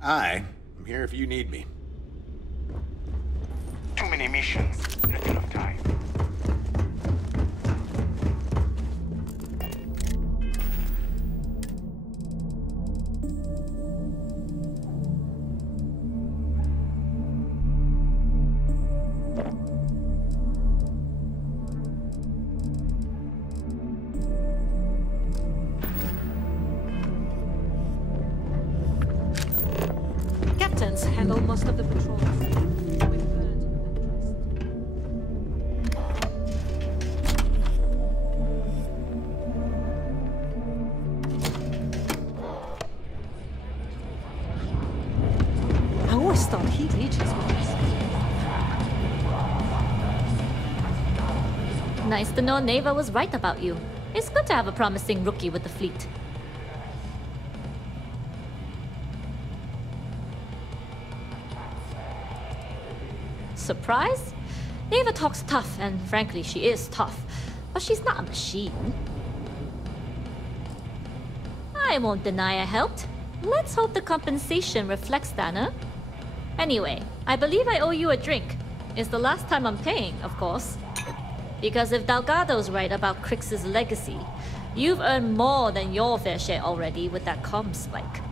I'm here if you need me. Too many missions. Not enough time. Captains handle most of the patrols. I always thought heat leeches were Nice to know Naeva was right about you. It's good to have a promising rookie with the fleet. Surprise? Naeva talks tough, and frankly, she is tough. But she's not a machine. I won't deny I helped. Let's hope the compensation reflects that, huh? Anyway, I believe I owe you a drink. It's the last time I'm paying, of course. Because if Delgado's right about Crix's legacy, you've earned more than your fair share already with that ComSpike.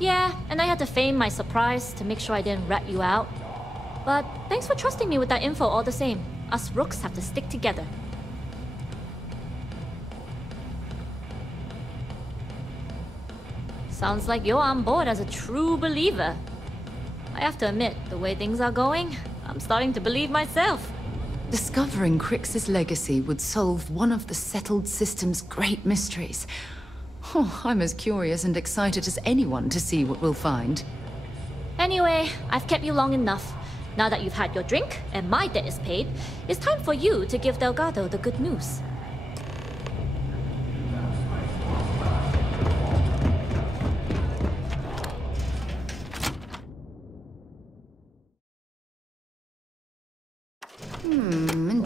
Yeah, and I had to feign my surprise to make sure I didn't rat you out. But thanks for trusting me with that info all the same. Us rooks have to stick together. Sounds like you're on board as a true believer. I have to admit, the way things are going, I'm starting to believe myself. Discovering Crix's legacy would solve one of the settled system's great mysteries. Oh, I'm as curious and excited as anyone to see what we'll find. Anyway, I've kept you long enough. Now that you've had your drink, and my debt is paid, it's time for you to give Delgado the good news.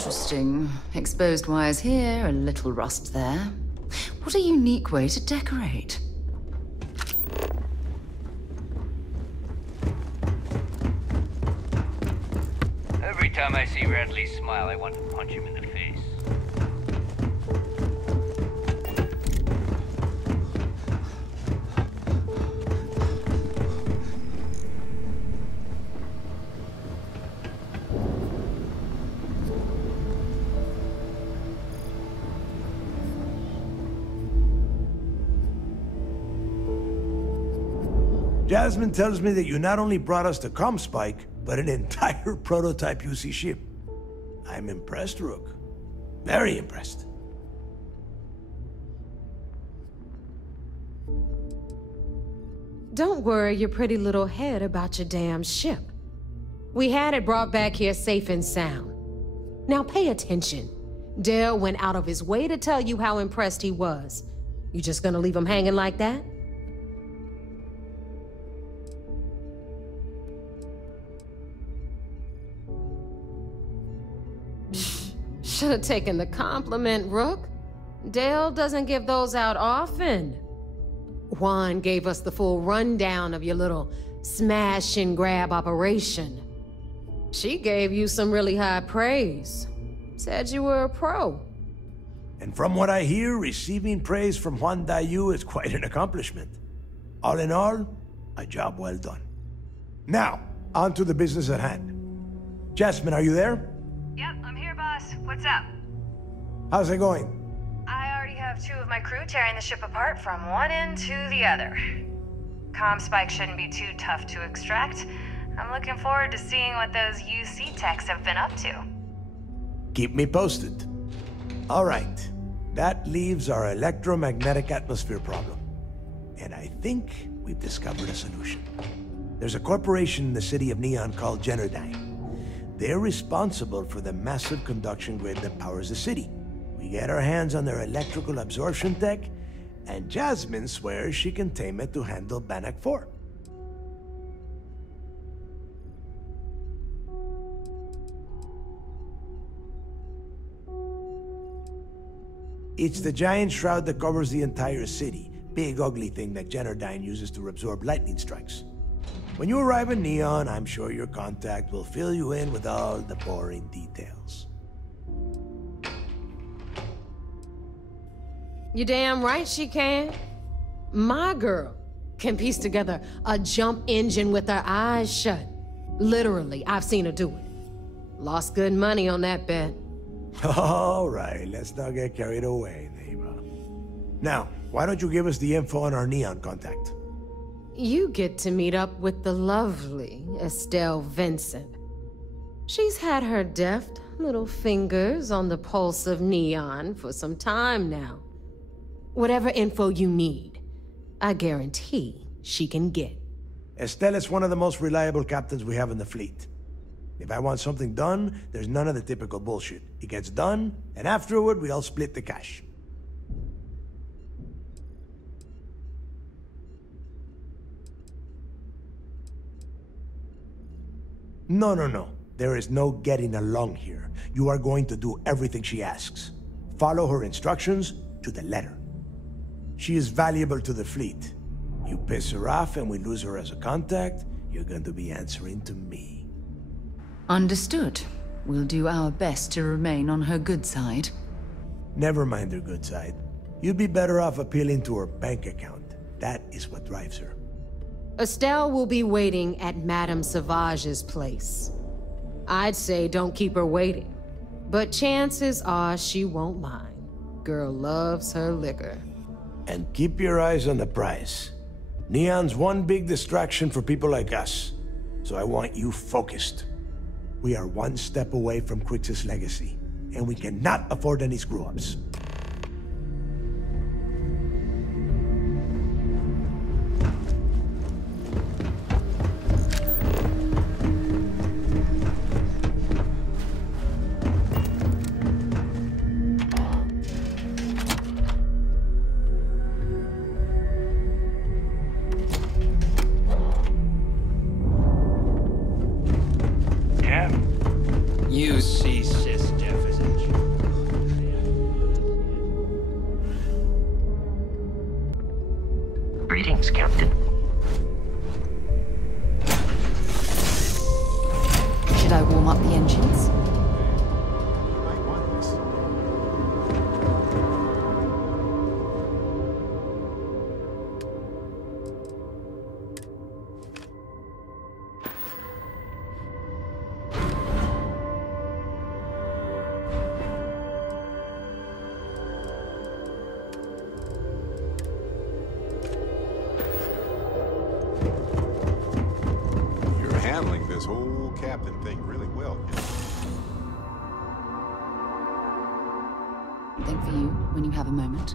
Interesting. Exposed wires here, a little rust there. What a unique way to decorate. Every time I see Radley smile, I want to punch him in the face. Jasmine tells me that you not only brought us the ComSpike, but an entire prototype UC ship. I'm impressed, Rook. Very impressed. Don't worry your pretty little head about your damn ship. We had it brought back here safe and sound. Now pay attention. Dale went out of his way to tell you how impressed he was. You just gonna leave him hanging like that? Should have taken the compliment, Rook. Dale doesn't give those out often. Huan gave us the full rundown of your little smash and grab operation. She gave you some really high praise. Said you were a pro. And from what I hear, receiving praise from Huan Daiyu is quite an accomplishment. All in all, a job well done. Now, on to the business at hand. Jasmine, are you there? Yep, I'm here, boss. What's up? How's it going? I already have 2 of my crew tearing the ship apart from one end to the other. ComSpike shouldn't be too tough to extract. I'm looking forward to seeing what those UC techs have been up to. Keep me posted. All right. That leaves our electromagnetic atmosphere problem. And I think we've discovered a solution. There's a corporation in the city of Neon called Generdyne. They're responsible for the massive conduction grid that powers the city. We get our hands on their electrical absorption tech, and Jasmine swears she can tame it to handle Bannock 4. It's the giant shroud that covers the entire city. Big ugly thing that Generdyne uses to absorb lightning strikes. When you arrive in Neon, I'm sure your contact will fill you in with all the boring details. You damn right she can. My girl can piece together a jump engine with her eyes shut. Literally, I've seen her do it. Lost good money on that bet. All right, let's not get carried away, Naeva. Now, why don't you give us the info on our Neon contact? You get to meet up with the lovely Estelle Vincent. She's had her deft little fingers on the pulse of Neon for some time now. Whatever info you need, I guarantee she can get. Estelle is one of the most reliable captains we have in the fleet. If I want something done, there's none of the typical bullshit. It gets done, and afterward we all split the cash. No. There is no getting along here. You are going to do everything she asks. Follow her instructions to the letter. She is valuable to the fleet. You piss her off and we lose her as a contact, you're going to be answering to me. Understood. We'll do our best to remain on her good side. Never mind her good side. You'd be better off appealing to her bank account. That is what drives her. Estelle will be waiting at Madame Sauvage's place. I'd say don't keep her waiting, but chances are she won't mind. Girl loves her liquor. And keep your eyes on the prize. Neon's one big distraction for people like us, so I want you focused. We are one step away from Crix's legacy, and we cannot afford any screw-ups. You see Sysdef as this whole captain thing really well, you know. Think for you when you have a moment.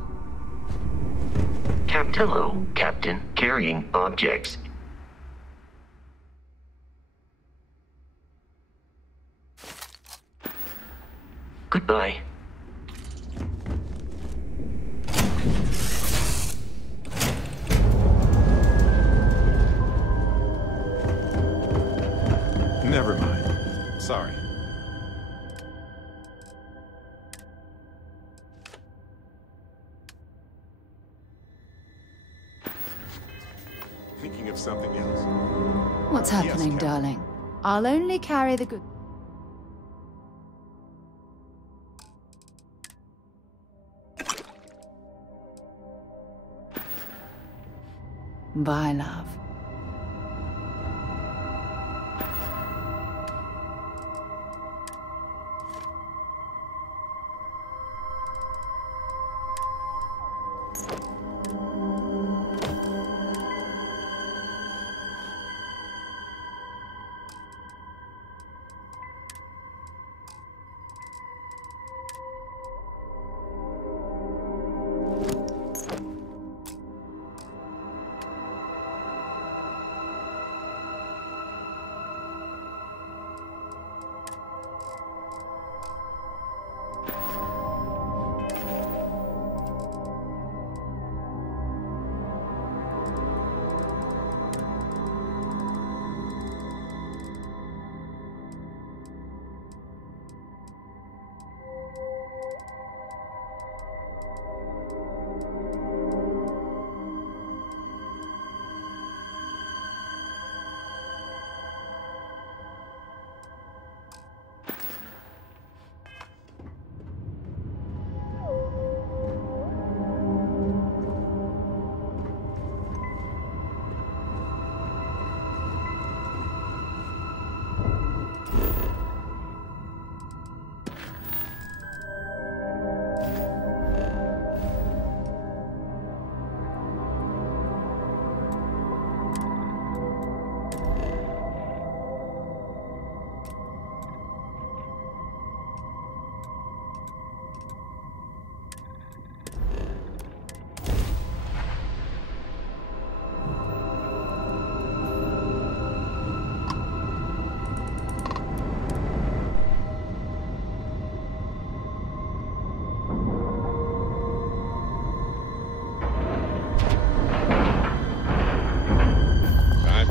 Hello, Captain. Carrying objects. Goodbye. Never mind. Sorry. Thinking of something else. What's happening, Yes, darling? I'll only carry the good. Bye, love.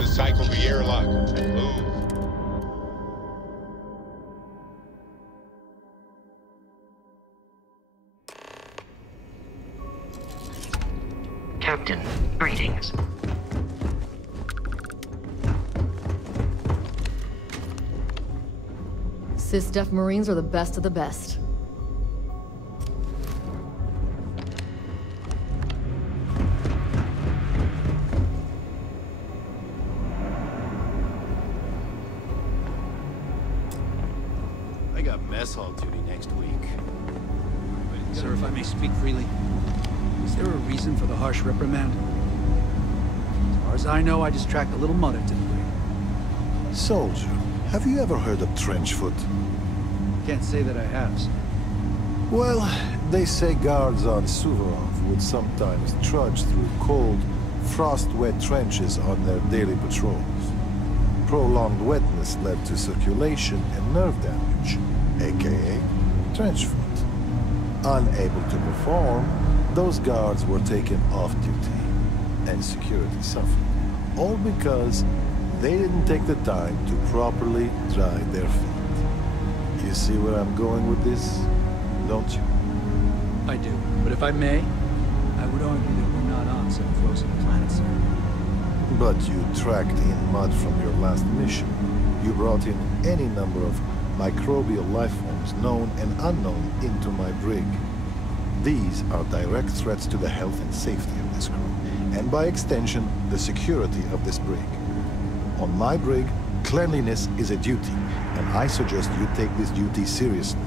Cycle the airlock. Move. Captain, greetings. Sysdef Marines are the best of the best. Mess hall duty next week. Sir, if I may speak freely, is there a reason for the harsh reprimand? As far as I know, I just tracked a little mud into the ring. Soldier, have you ever heard of trenchfoot? Can't say that I have, sir. Well, they say guards on Suvorov would sometimes trudge through cold, frost-wet trenches on their daily patrols. Prolonged wetness led to circulation and nerve damage, aka trenchfoot. Unable to perform, those guards were taken off duty, and security suffered. All because they didn't take the time to properly dry their feet. You see where I'm going with this, don't you? I do, but if I may, I would argue that we're not on some frozen planet, sir. But you tracked in mud from your last mission. You brought in any number of microbial life forms, known and unknown, into my brig. These are direct threats to the health and safety of this crew, and by extension, the security of this brig. On my brig, cleanliness is a duty, and I suggest you take this duty seriously.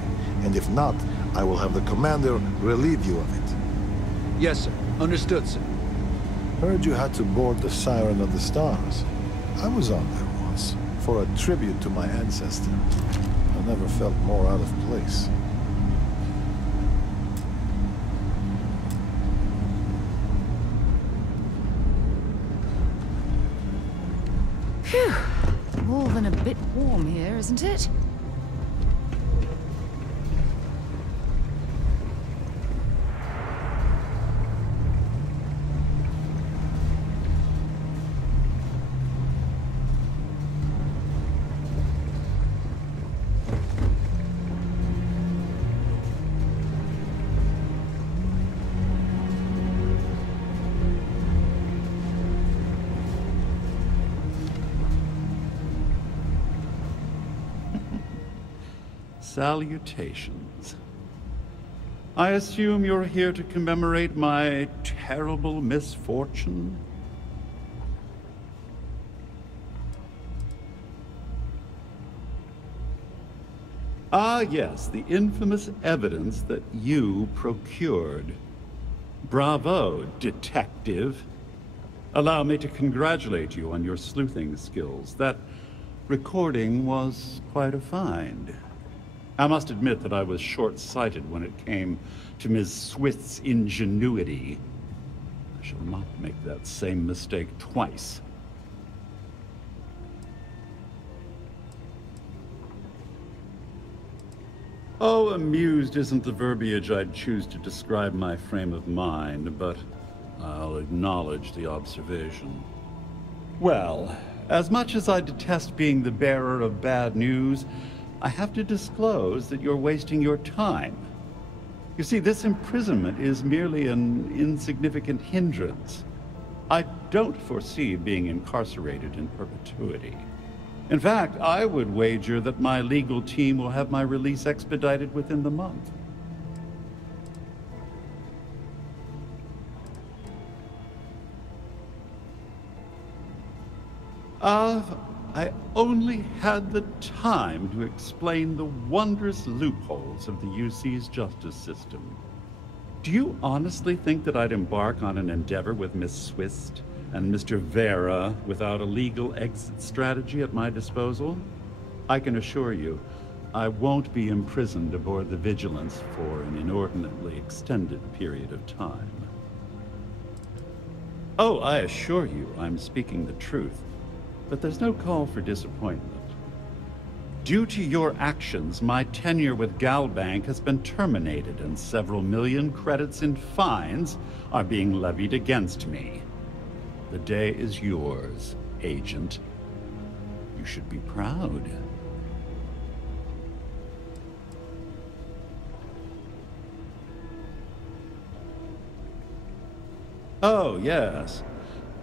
And if not, I will have the commander relieve you of it. Yes, sir. Understood, sir. Heard you had to board the Siren of the Stars. I was on there once. For a tribute to my ancestor, I never felt more out of place. Phew! More than a bit warm here, isn't it? Salutations. I assume you're here to commemorate my terrible misfortune? Ah, yes, the infamous evidence that you procured. Bravo, detective. Allow me to congratulate you on your sleuthing skills. That recording was quite a find. I must admit that I was short-sighted when it came to Ms. Swift's ingenuity. I shall not make that same mistake twice. Oh, amused isn't the verbiage I'd choose to describe my frame of mind, but I'll acknowledge the observation. Well, as much as I detest being the bearer of bad news, I have to disclose that you're wasting your time. You see, this imprisonment is merely an insignificant hindrance. I don't foresee being incarcerated in perpetuity. In fact, I would wager that my legal team will have my release expedited within the month. I only had the time to explain the wondrous loopholes of the UC's justice system. Do you honestly think that I'd embark on an endeavor with Miss Swift and Mr. Vera without a legal exit strategy at my disposal? I can assure you, I won't be imprisoned aboard the Vigilance for an inordinately extended period of time. Oh, I assure you I'm speaking the truth. But there's no call for disappointment. Due to your actions, my tenure with Galbank has been terminated and several million credits in fines are being levied against me. The day is yours, Agent. You should be proud. Oh, yes.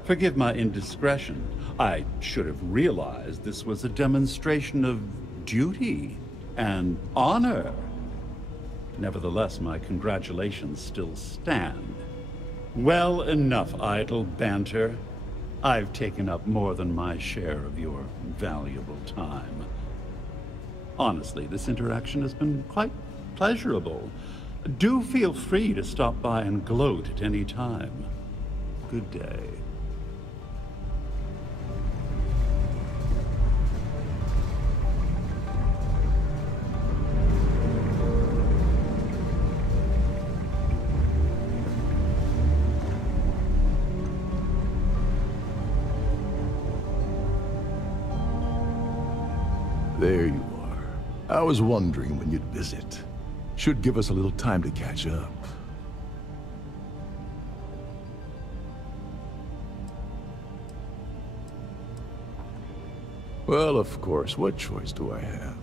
Forgive my indiscretion. I should have realized this was a demonstration of duty and honor. Nevertheless, my congratulations still stand. Well, enough idle banter. I've taken up more than my share of your valuable time. Honestly, this interaction has been quite pleasurable. Do feel free to stop by and gloat at any time. Good day. There you are. I was wondering when you'd visit. Should give us a little time to catch up. Well, of course, what choice do I have?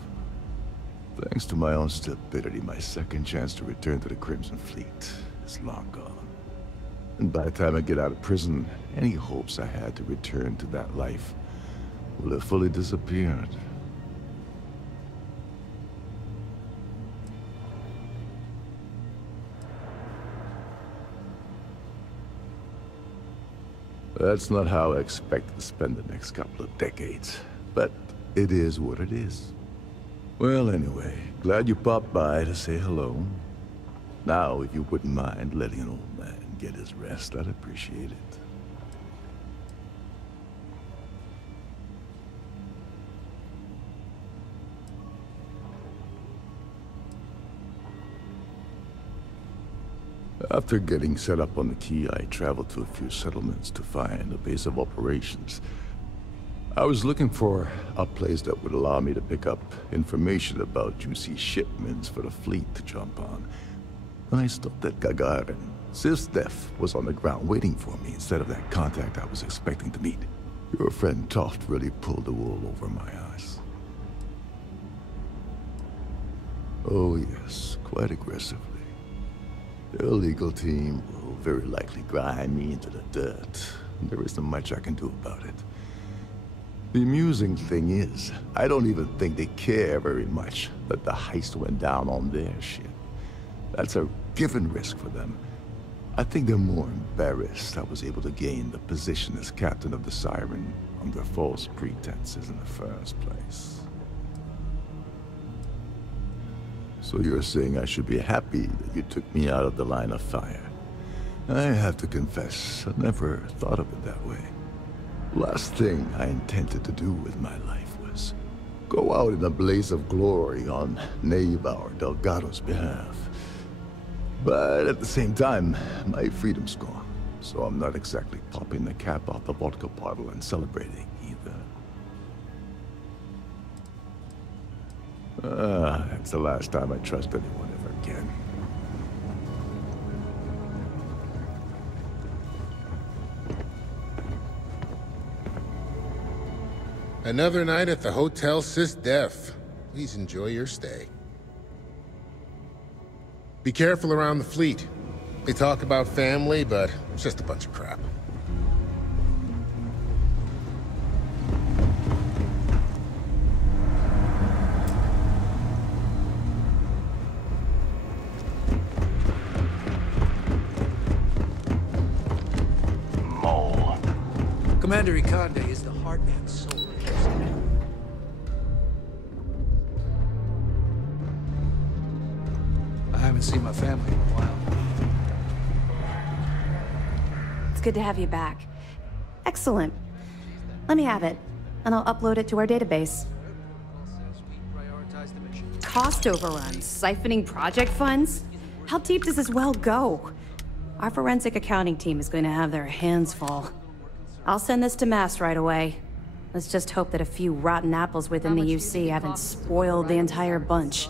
Thanks to my own stupidity, my second chance to return to the Crimson Fleet is long gone. And by the time I get out of prison, any hopes I had to return to that life will have fully disappeared. That's not how I expect to spend the next couple of decades, but it is what it is. Well, anyway, glad you popped by to say hello. Now, if you wouldn't mind letting an old man get his rest, I'd appreciate it. After getting set up on the key, I traveled to a few settlements to find a base of operations. I was looking for a place that would allow me to pick up information about juicy shipments for the fleet to jump on. When I stopped at Gagarin, Sysdef was on the ground waiting for me instead of that contact I was expecting to meet. Your friend Toft really pulled the wool over my eyes. Oh yes, quite aggressively. The illegal team will very likely grind me into the dirt, and there isn't much I can do about it. The amusing thing is, I don't even think they care very much that the heist went down on their ship. That's a given risk for them. I think they're more embarrassed I was able to gain the position as captain of the Siren under false pretenses in the first place. So you're saying I should be happy that you took me out of the line of fire? I have to confess, I never thought of it that way. Last thing I intended to do with my life was go out in a blaze of glory on Naeva or Delgado's behalf. But at the same time, my freedom's gone, so I'm not exactly popping the cap off the vodka bottle and celebrating either. That's the last time I trust anyone ever again. Another night at the Hotel Sysdef. Please enjoy your stay. Be careful around the fleet. They talk about family, but it's just a bunch of crap. Mole. Commander Ikande is the heart and soul. I haven't seen my family in a while. It's good to have you back. Excellent. Let me have it, and I'll upload it to our database. Cost overruns, siphoning project funds? How deep does this well go? Our forensic accounting team is going to have their hands full. I'll send this to Mass right away. Let's just hope that a few rotten apples within the UC haven't spoiled the entire bunch.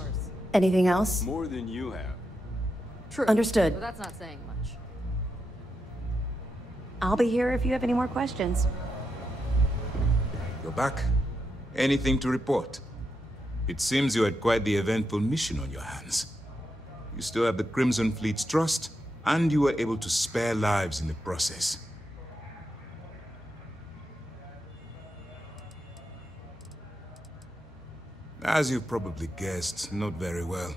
Anything else? More than you have. True. Understood. But that's not saying much. I'll be here if you have any more questions. You're back. Anything to report? It seems you had quite the eventful mission on your hands. You still have the Crimson Fleet's trust, and you were able to spare lives in the process. As you've probably guessed, not very well.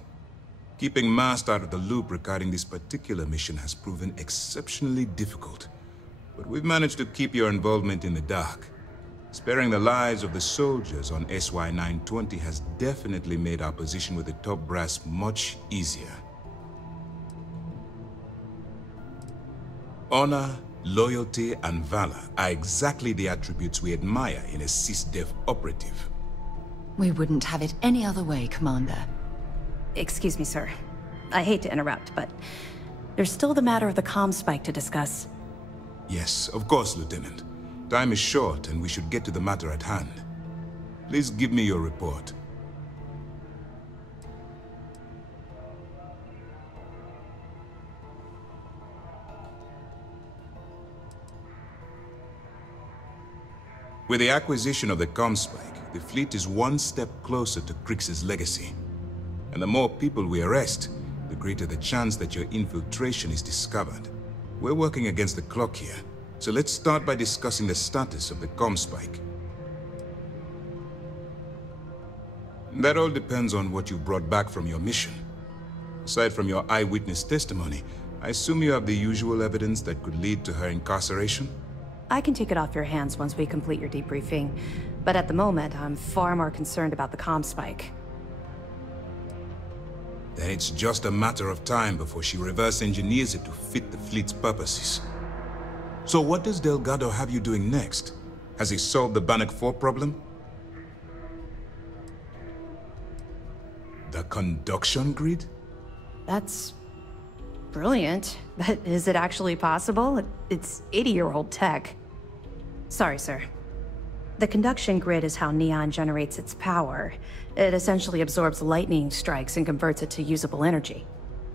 Keeping Mast out of the loop regarding this particular mission has proven exceptionally difficult. But we've managed to keep your involvement in the dark. Sparing the lives of the soldiers on SY-920 has definitely made our position with the top brass much easier. Honor, loyalty, and valor are exactly the attributes we admire in a Sysdef operative. We wouldn't have it any other way, Commander. Excuse me, sir. I hate to interrupt, but there's still the matter of the ComSpike to discuss. Yes, of course, Lieutenant. Time is short, and we should get to the matter at hand. Please give me your report. With the acquisition of the ComSpike, the fleet is one step closer to Crix's legacy. And the more people we arrest, the greater the chance that your infiltration is discovered. We're working against the clock here, so let's start by discussing the status of the ComSpike. That all depends on what you brought back from your mission. Aside from your eyewitness testimony, I assume you have the usual evidence that could lead to her incarceration? I can take it off your hands once we complete your debriefing, but at the moment, I'm far more concerned about the ComSpike. Then it's just a matter of time before she reverse engineers it to fit the fleet's purposes. So what does Delgado have you doing next? Has he solved the Bannock 4 problem? The conduction grid? That's brilliant, but is it actually possible? It's 80-year-old tech. Sorry, sir. The conduction grid is how Neon generates its power. It essentially absorbs lightning strikes and converts it to usable energy.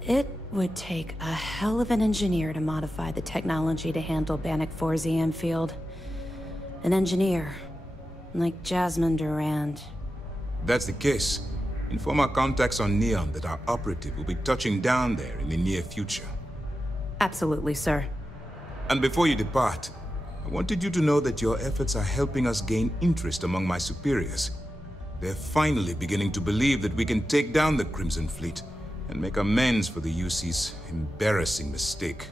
It would take a hell of an engineer to modify the technology to handle Bannock 4's EM field. An engineer, like Jasmine Durand. That's the case. Inform our contacts on Neon that our operative will be touching down there in the near future. Absolutely, sir. And before you depart, I wanted you to know that your efforts are helping us gain interest among my superiors. They're finally beginning to believe that we can take down the Crimson Fleet and make amends for the UC's embarrassing mistake.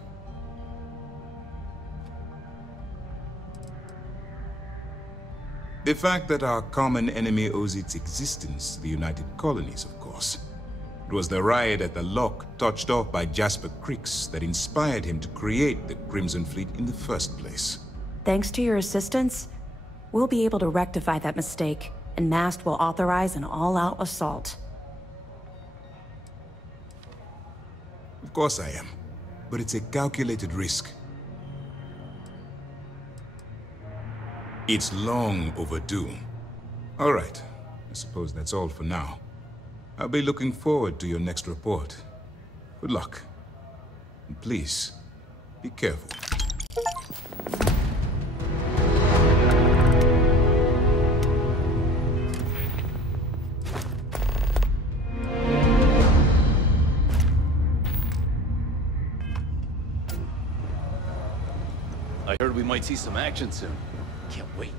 The fact that our common enemy owes its existence to the United Colonies, of course. It was the riot at the Lock, touched off by Jasper Crix, that inspired him to create the Crimson Fleet in the first place. Thanks to your assistance, we'll be able to rectify that mistake, and MAST will authorize an all-out assault. Of course I am, but it's a calculated risk. It's long overdue. All right, I suppose that's all for now. I'll be looking forward to your next report. Good luck. And please, be careful. I heard we might see some action soon. Can't wait.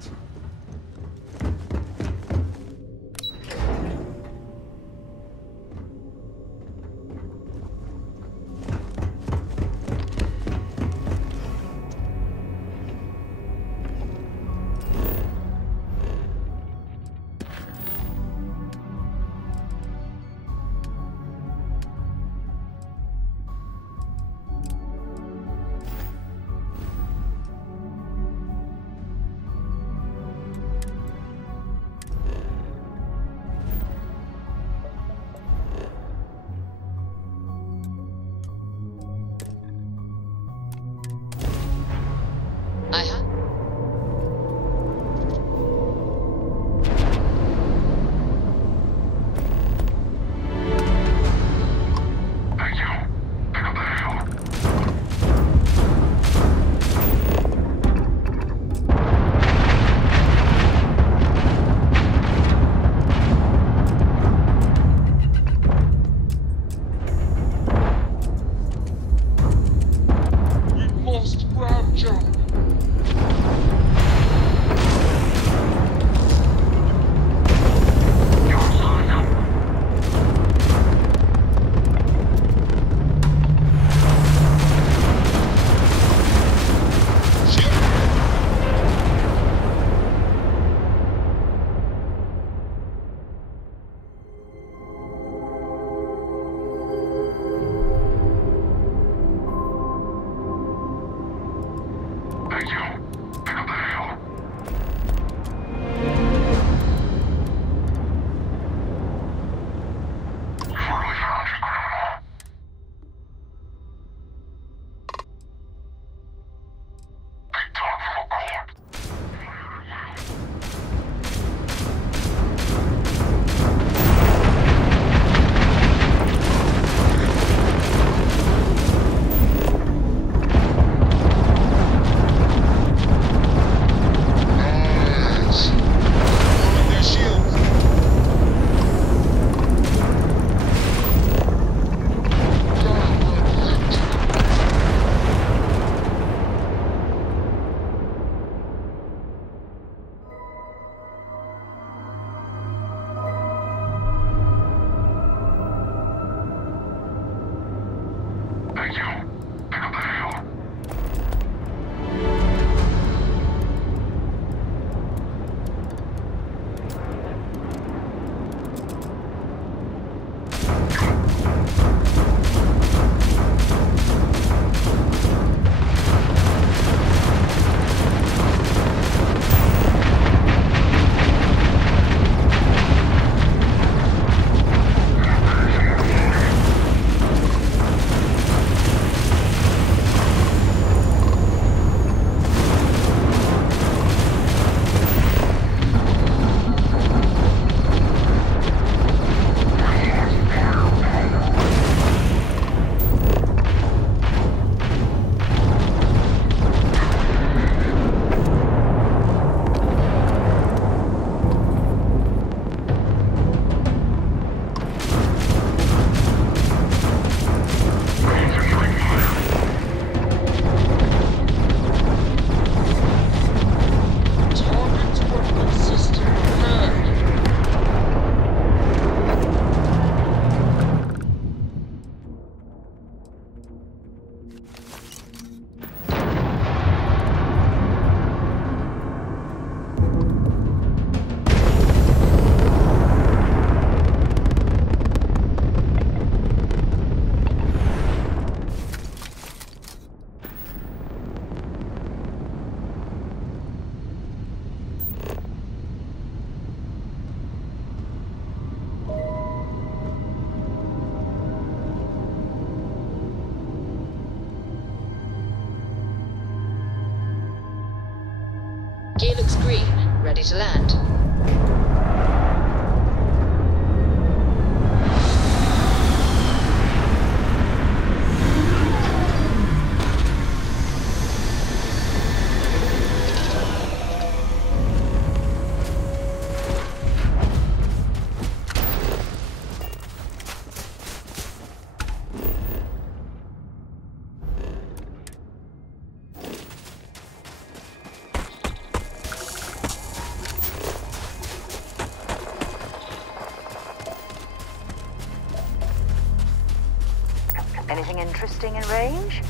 UAV looks green, ready to land. Anything interesting in range?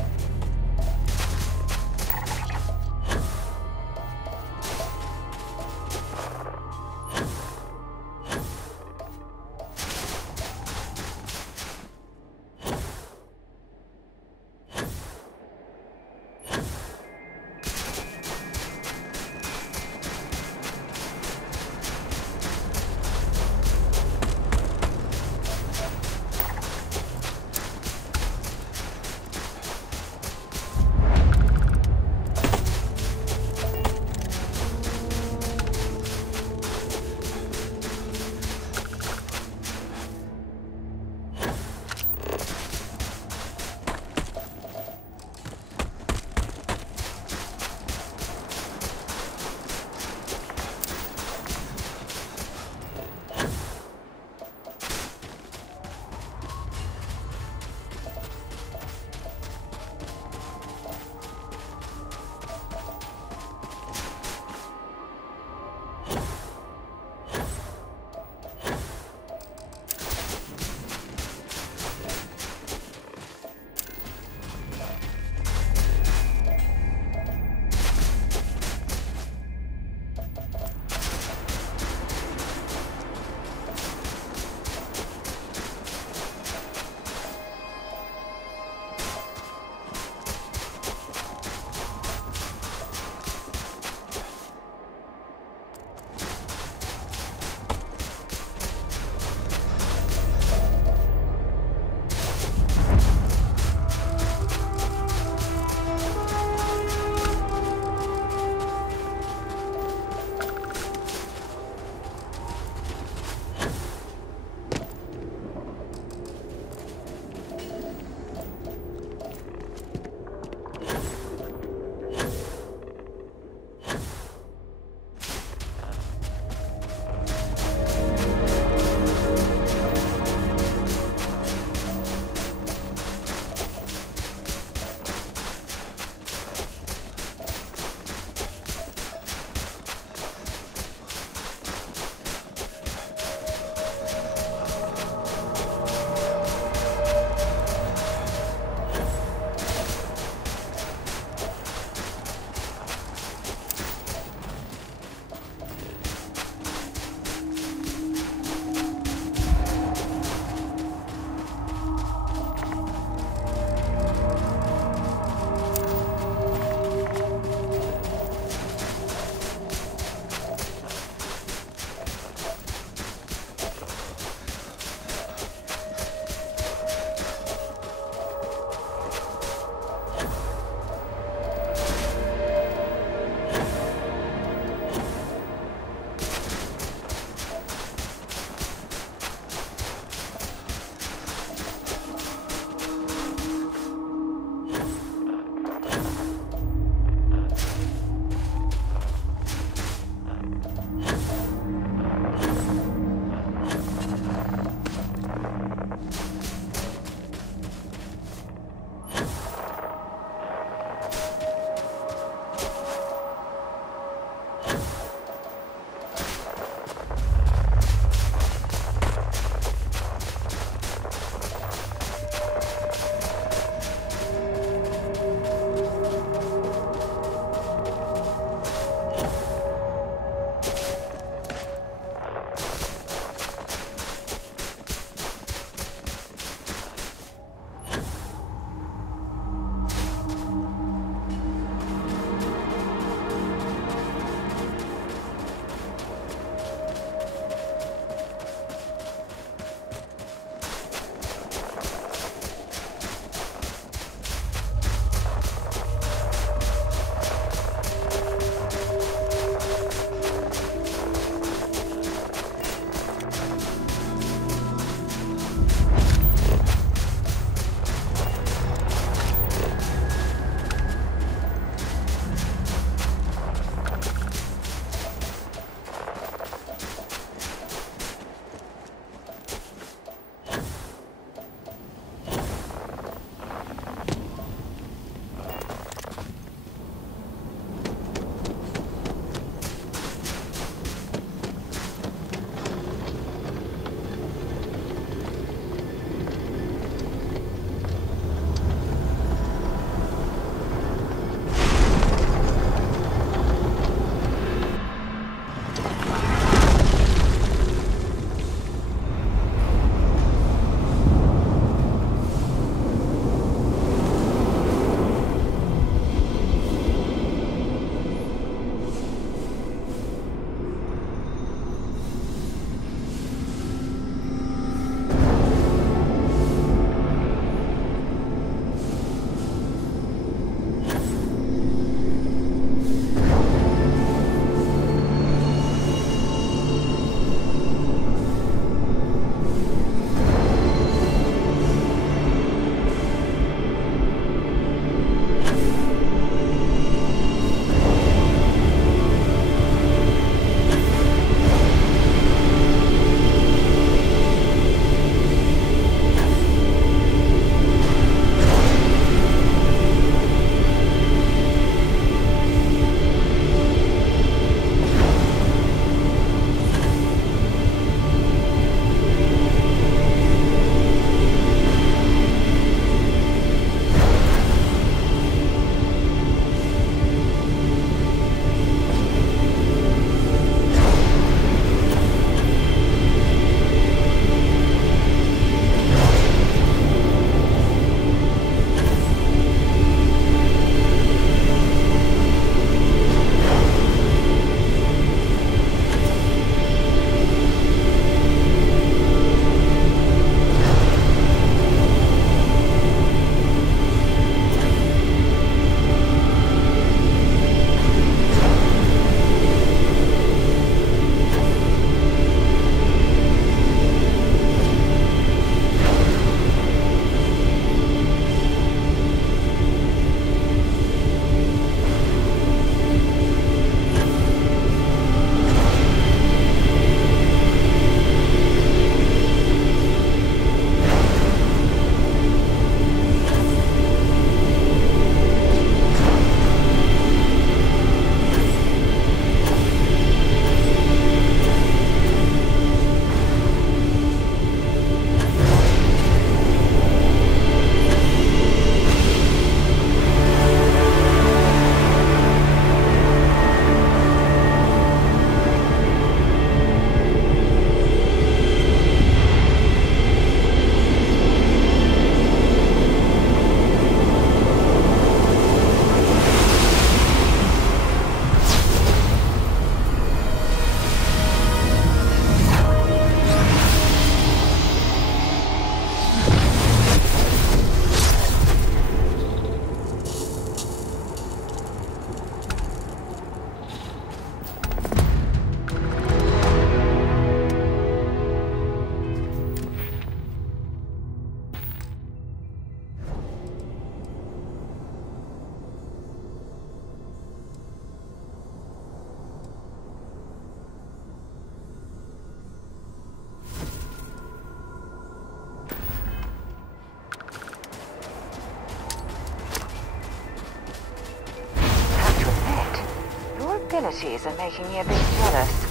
capabilities are making me a bit jealous.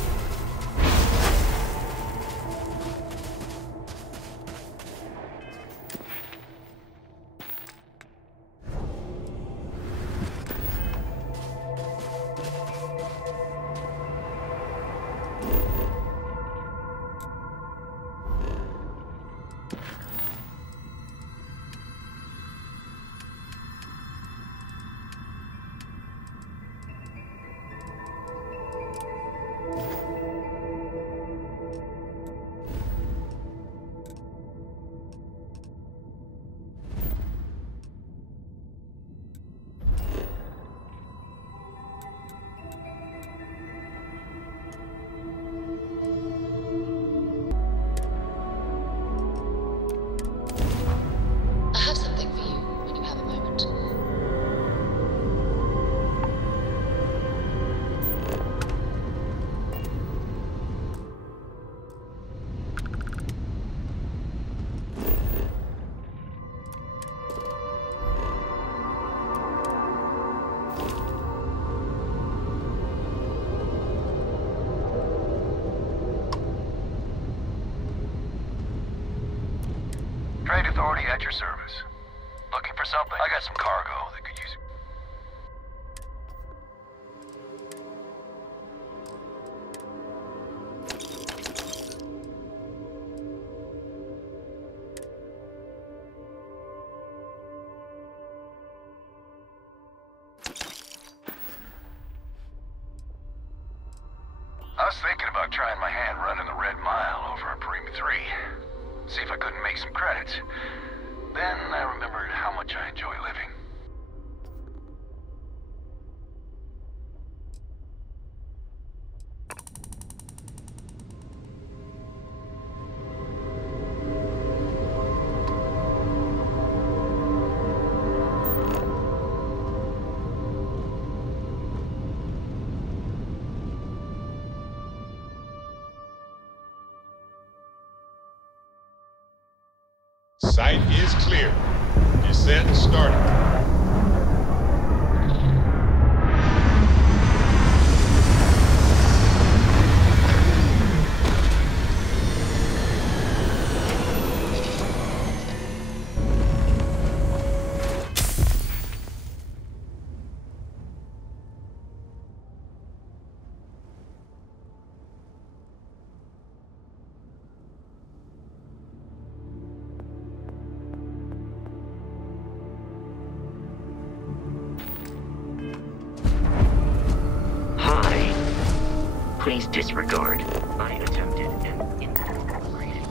Trade Authority at your service. Looking for something? I got some cargo that could use it. I was thinking about trying my hand running the Red Mile over at Prima 3. See if I couldn't make some credits. Then I remembered how much I enjoy living. Site is clear. Descent started. Please disregard. I attempted an incorporated.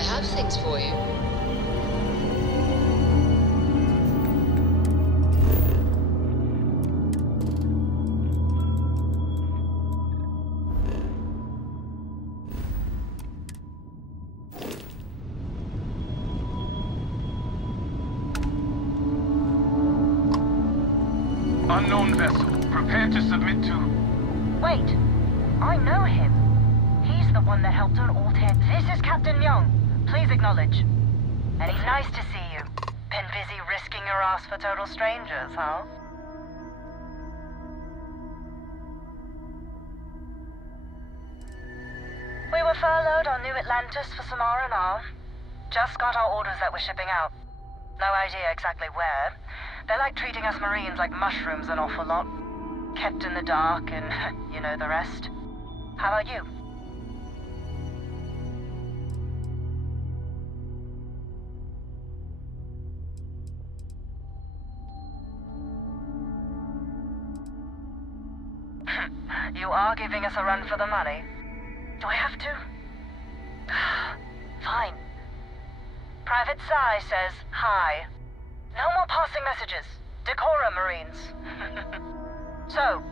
I have things for you. Unknown vessel. Prepare to submit to... Wait. I know him. He's the one that helped on Altair. This is Captain Myeong. Please acknowledge. And he's nice to see you. Been busy risking your ass for total strangers, huh? We were furloughed on New Atlantis for some R&R. Just got our orders that we're shipping out. No idea exactly where. They like treating us Marines like mushrooms an awful lot. Kept in the dark and you know the rest. How about you? You are giving us a run for the money. Do I have to? Fine. Private Psy says hi. No more passing messages. Decorum, Marines. So,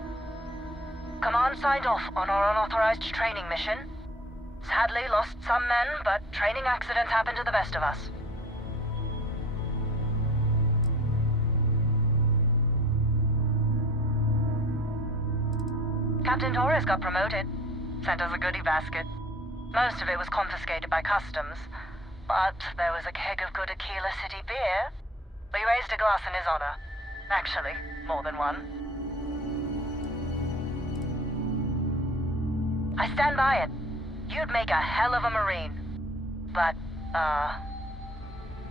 Command signed off on our unauthorized training mission. Sadly lost some men, but training accidents happen to the best of us. Captain Torres got promoted. Sent us a goodie basket. Most of it was confiscated by customs. But there was a keg of good Aquila City beer. We raised a glass in his honor. Actually, more than one. I stand by it. You'd make a hell of a Marine. But,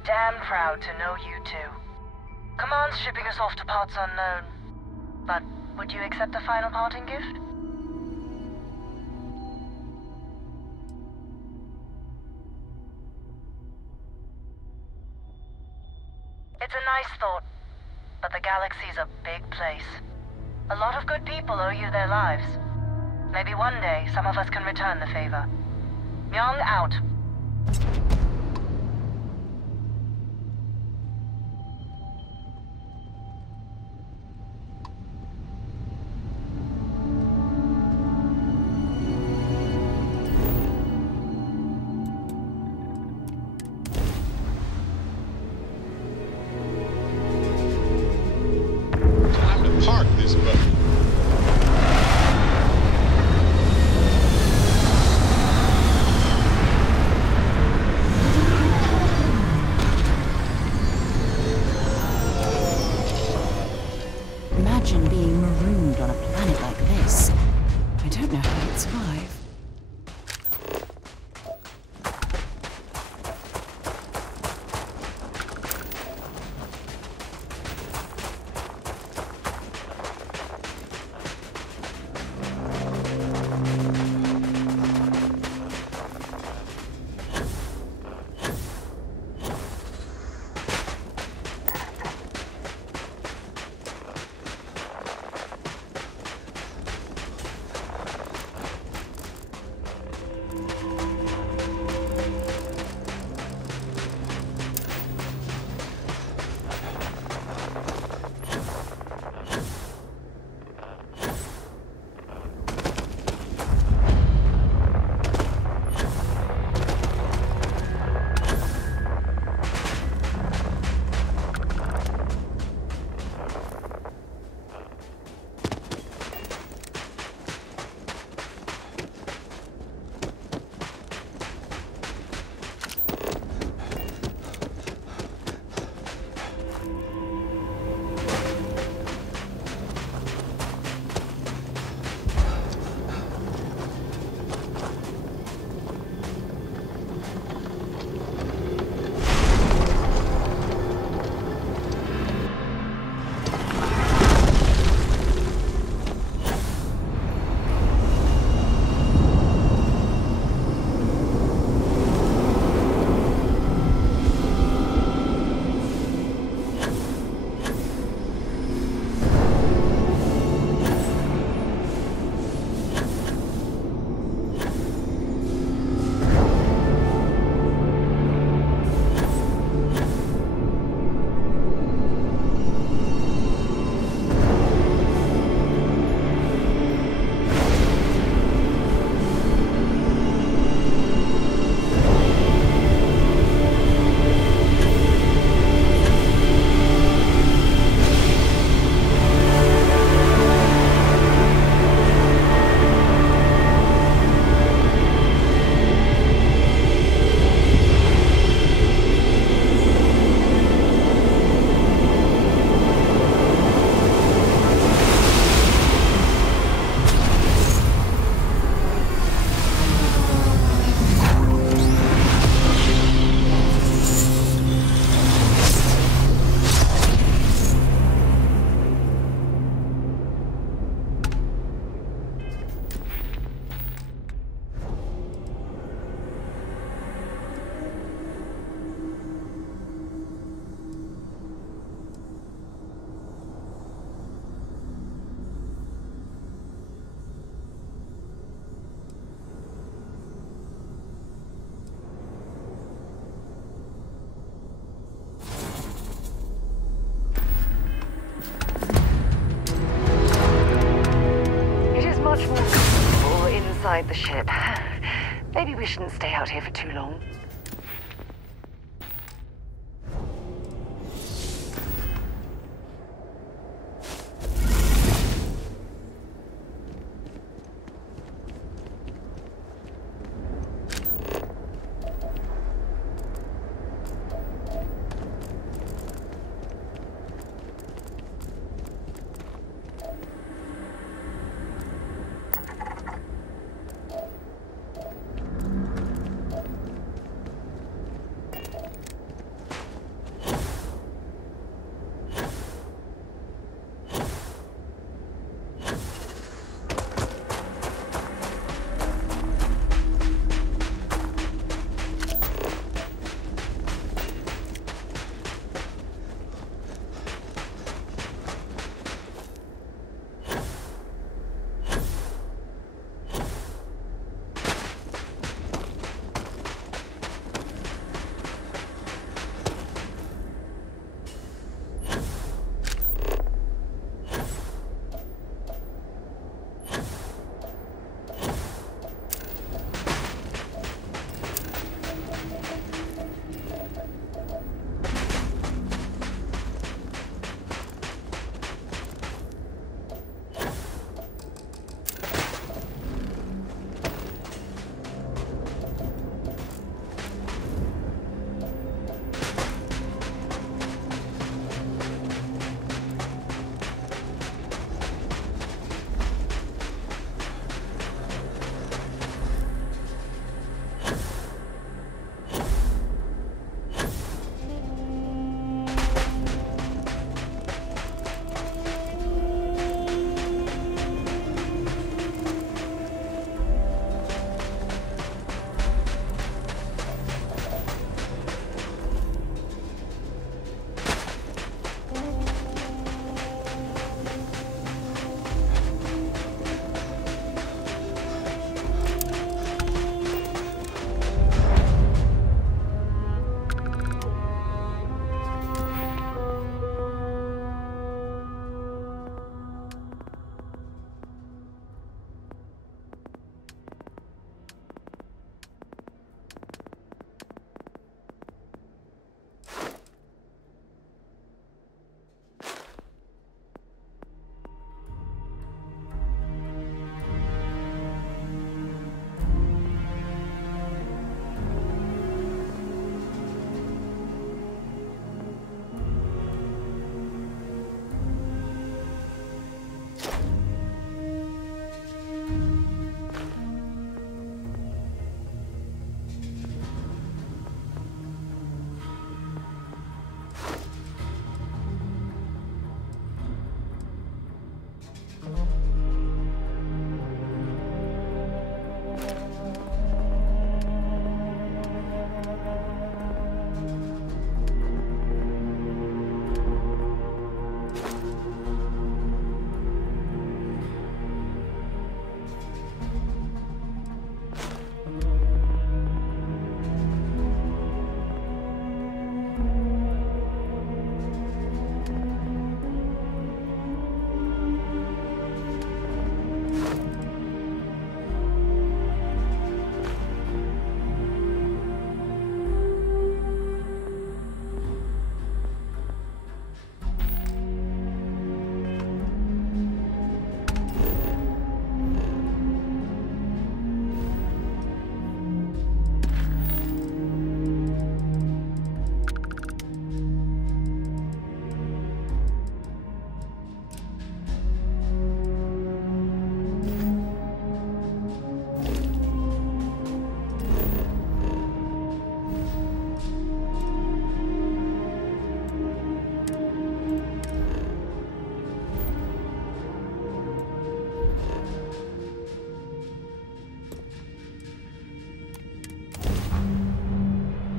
damn proud to know you too. Command's shipping us off to parts unknown. But would you accept a final parting gift? It's a nice thought, but the galaxy's a big place. A lot of good people owe you their lives. Maybe one day, some of us can return the favor. Myeong out. Time to park this boat. Imagine being marooned on a planet like this. I don't know how you'd survive. inside the ship. Maybe we shouldn't stay out here for too long.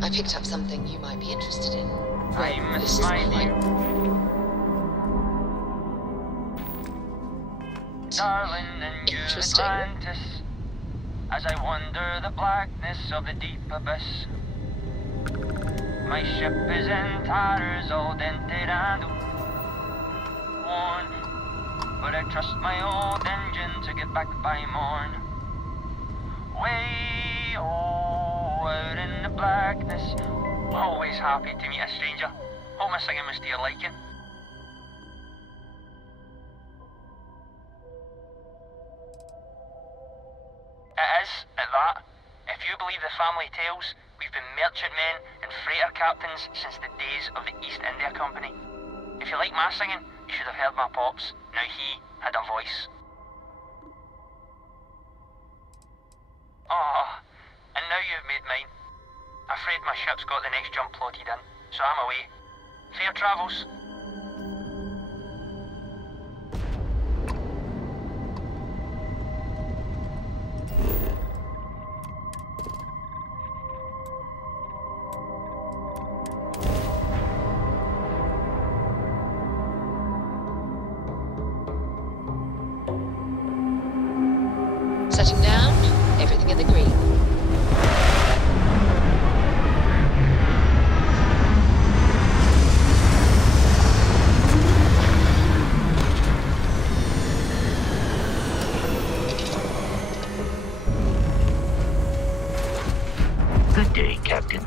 I picked up something you might be interested in. I'm This is smiling. Darling, and you Atlantis, as I wander the blackness of the deep abyss. My ship is in tatters, all dented and worn, but I trust my old engine to get back by morn. Way out in the blackness. Always happy to meet a stranger. Hope my singing was to your liking. It is, at that. If you believe the family tales, we've been merchantmen and freighter captains since the days of the East India Company. If you like my singing, you should have heard my pops. Now he had a voice. Ah, and now you've made mine. Afraid my ship's got the next jump plotted in, so I'm away. Fair travels. Setting down, everything in the green. Good day, Captain.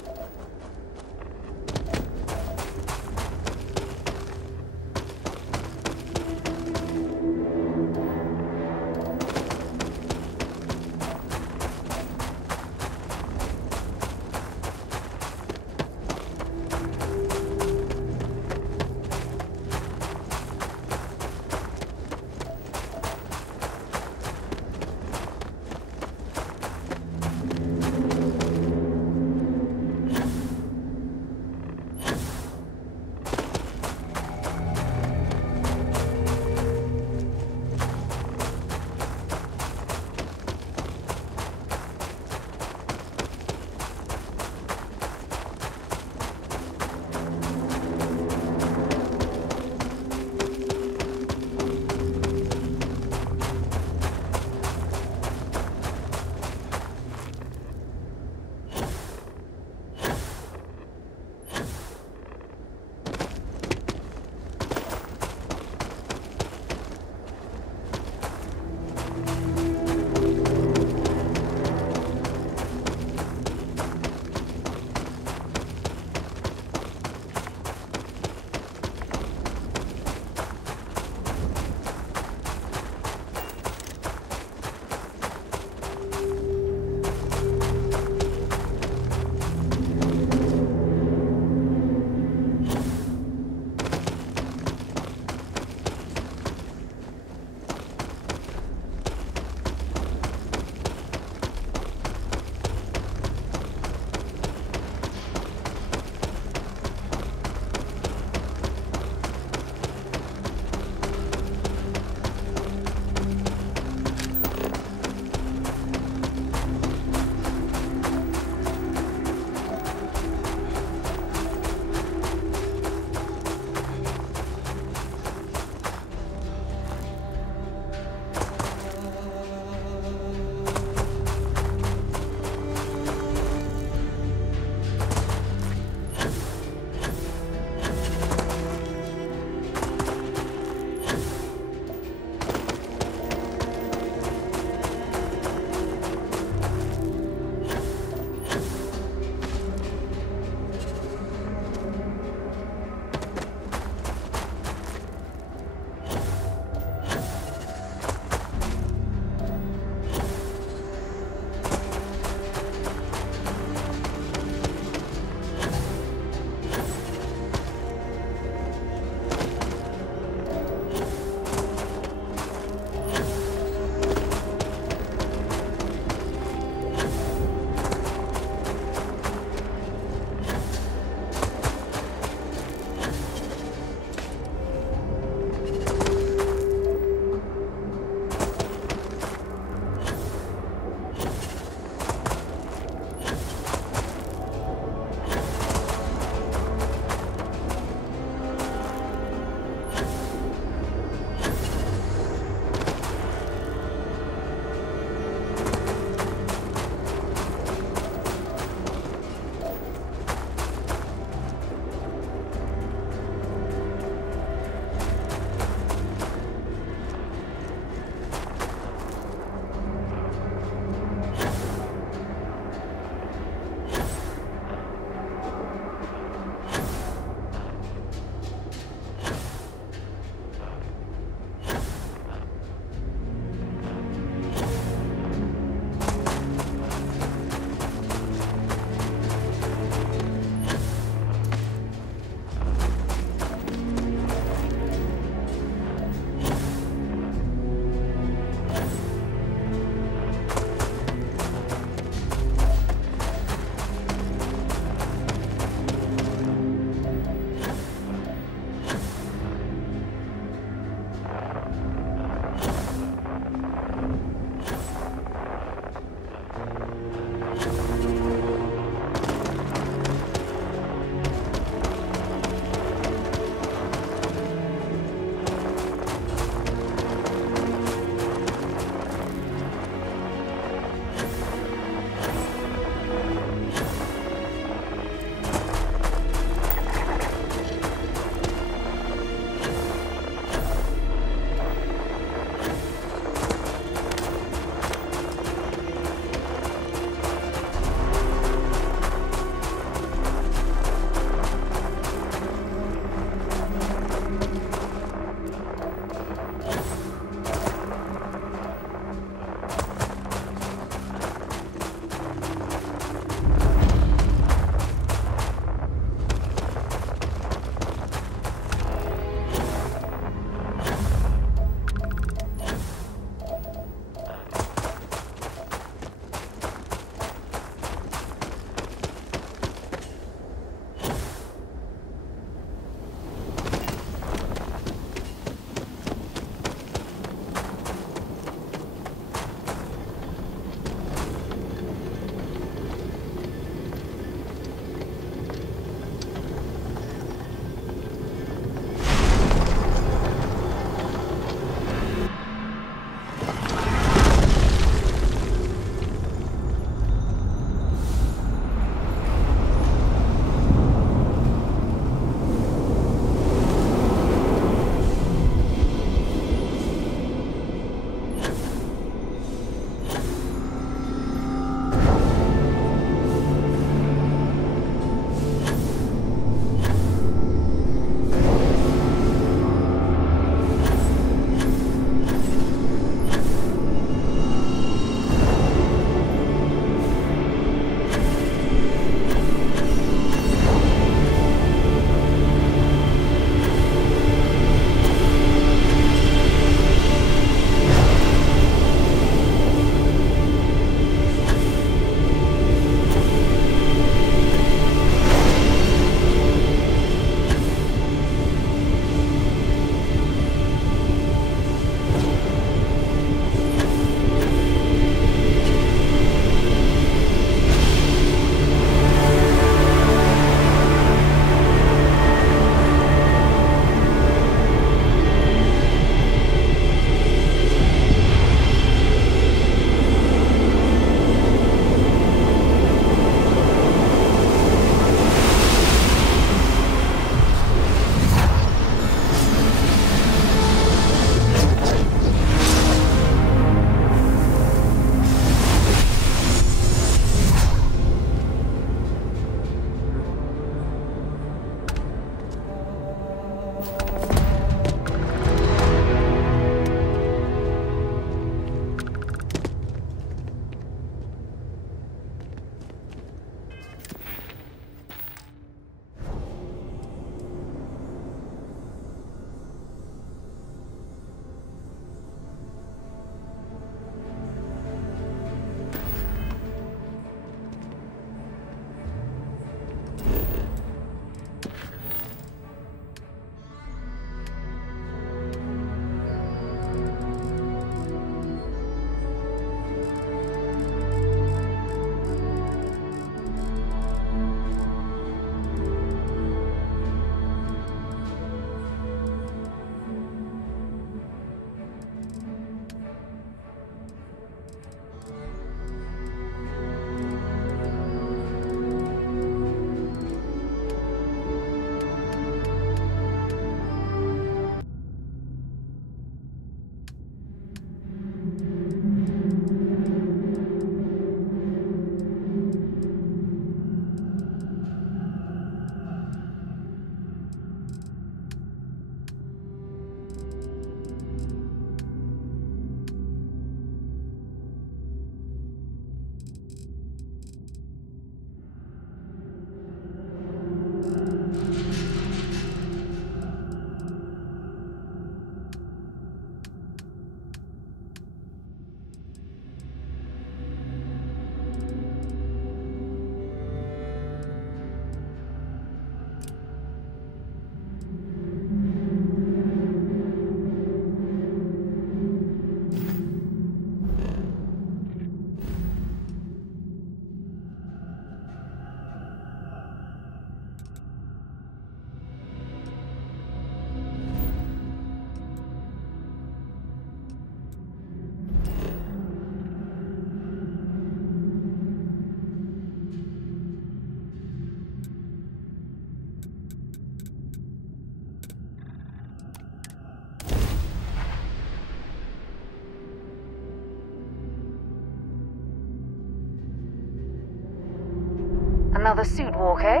Another suit walk, eh?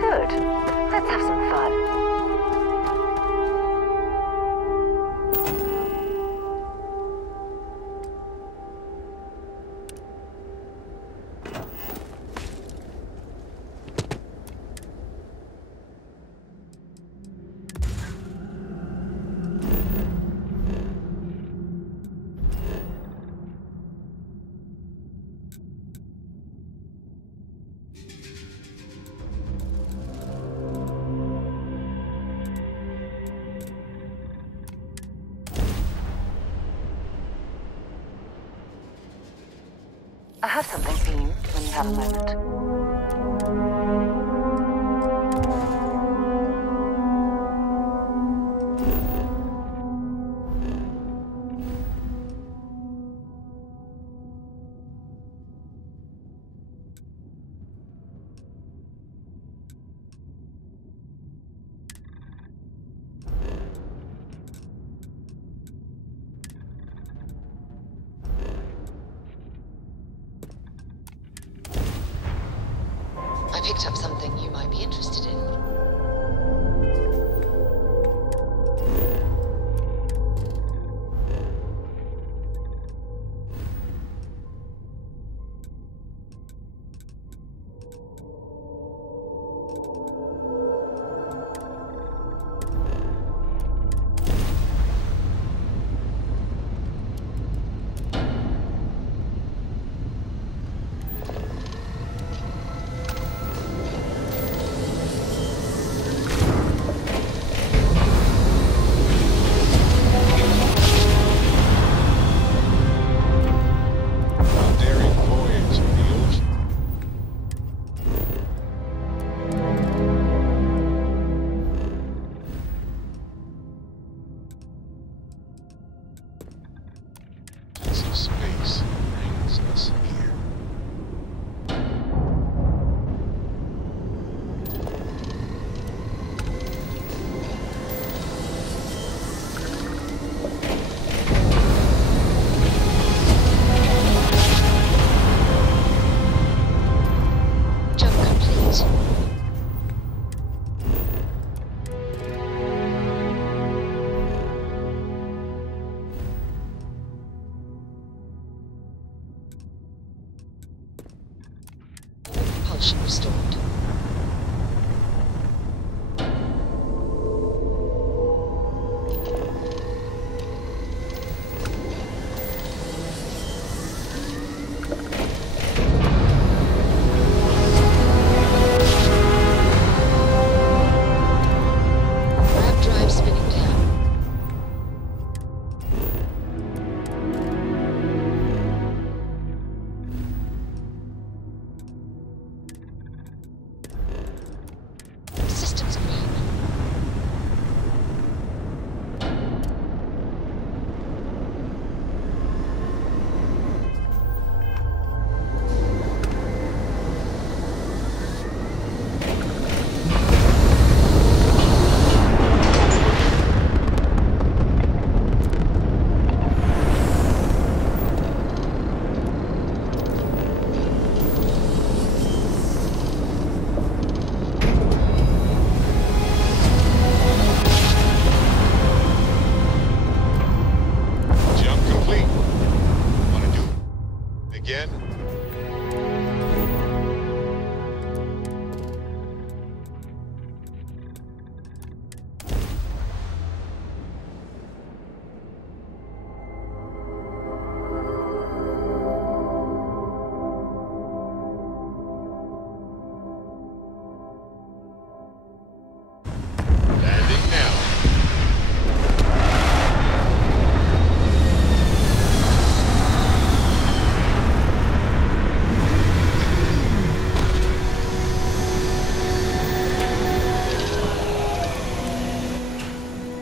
Good. Let's have some fun. I have something for you when you have a moment. I picked up something you might be interested in. Propulsion restored.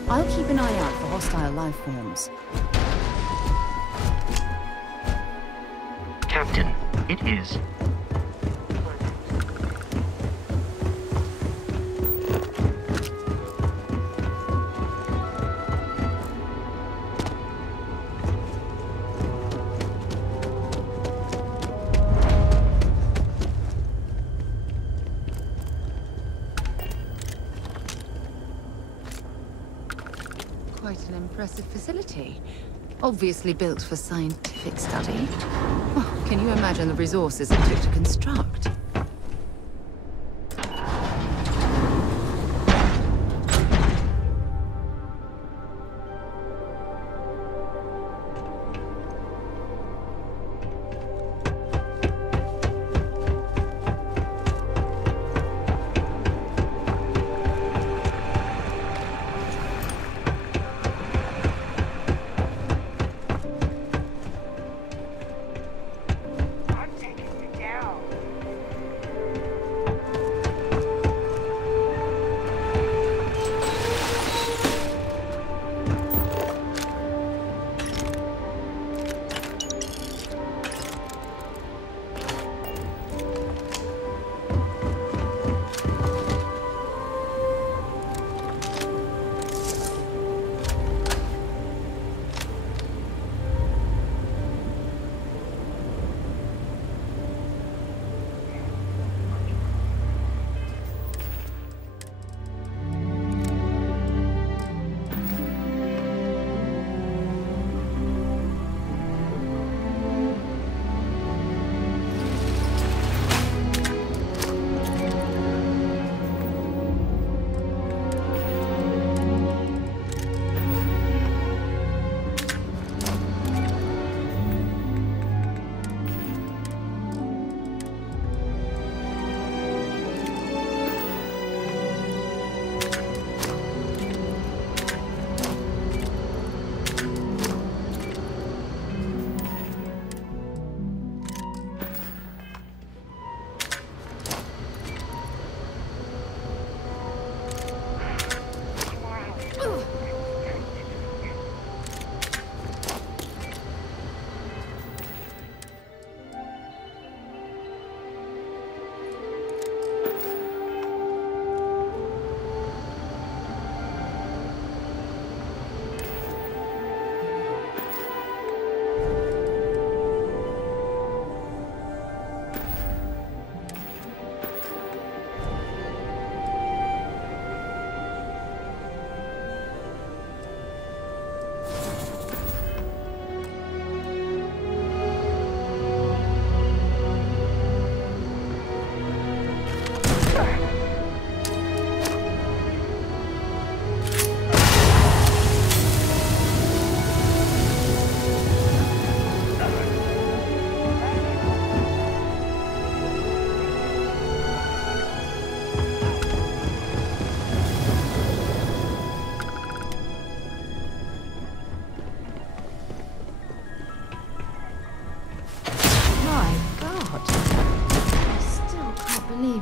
I'll keep an eye out for hostile life forms. Captain, it is. impressive facility. Obviously built for scientific study. Oh, can you imagine the resources it took to construct?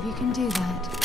You can do that.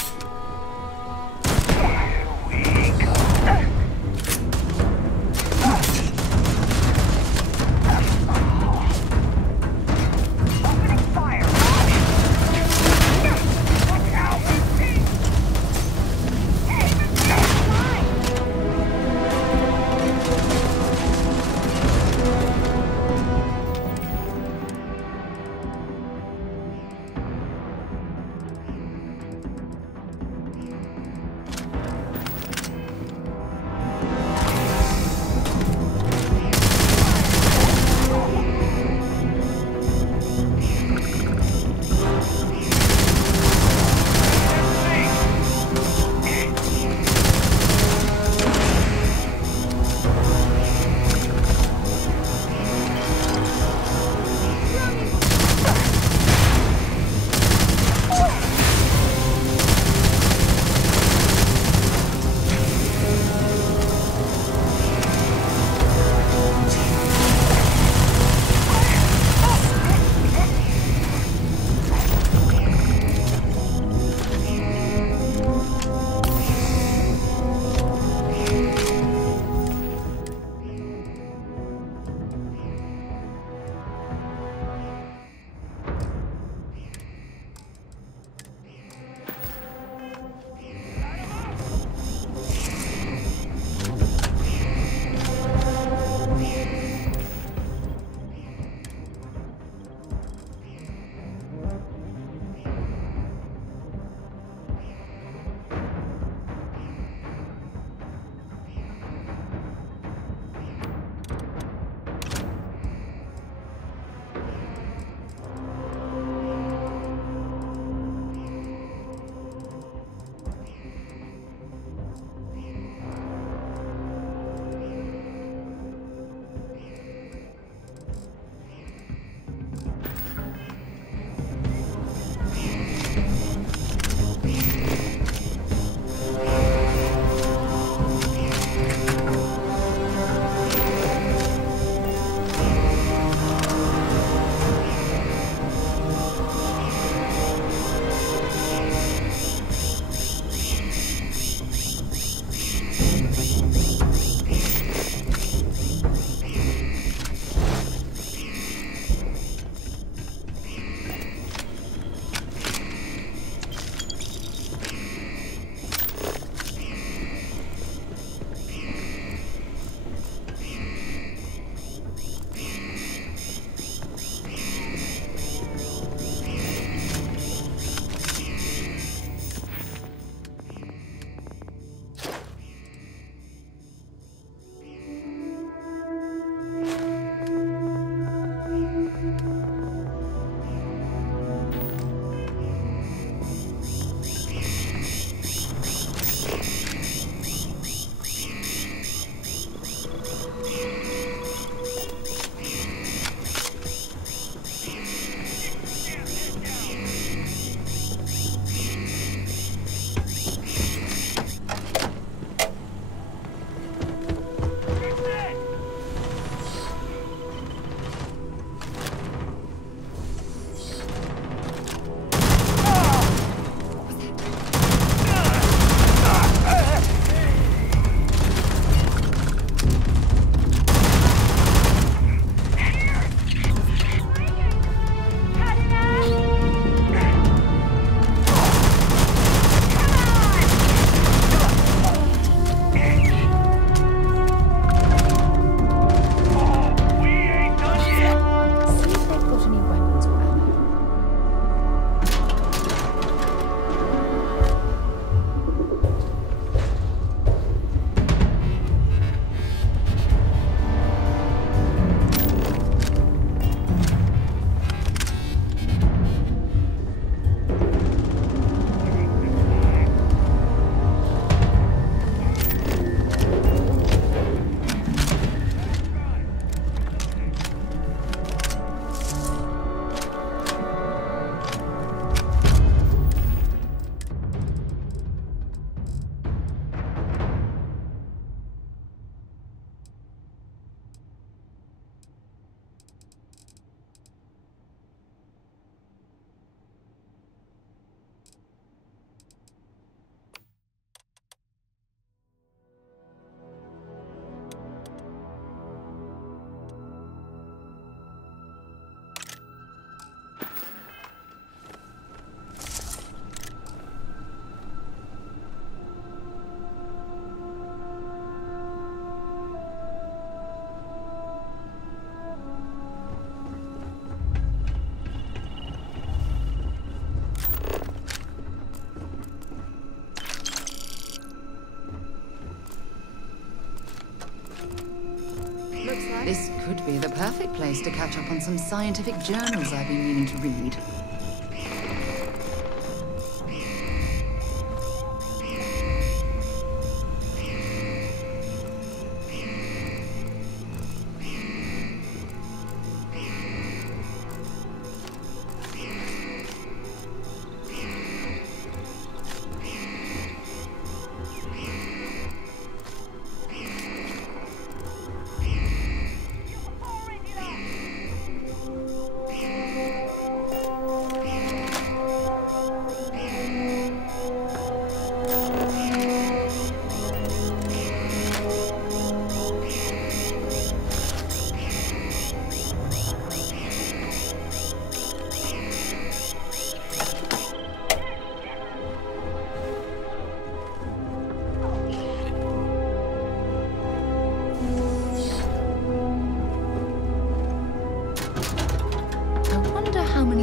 This could be the perfect place to catch up on some scientific journals I've been meaning to read.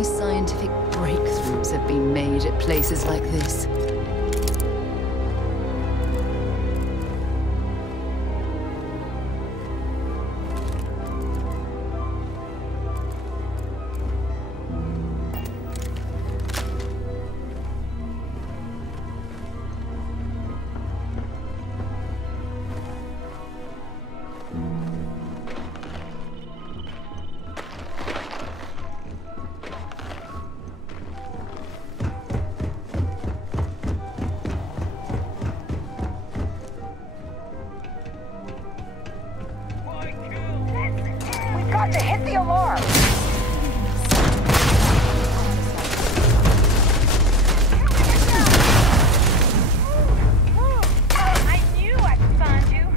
Scientific breakthroughs have been made at places like this. To hit the alarm! I knew I could find you.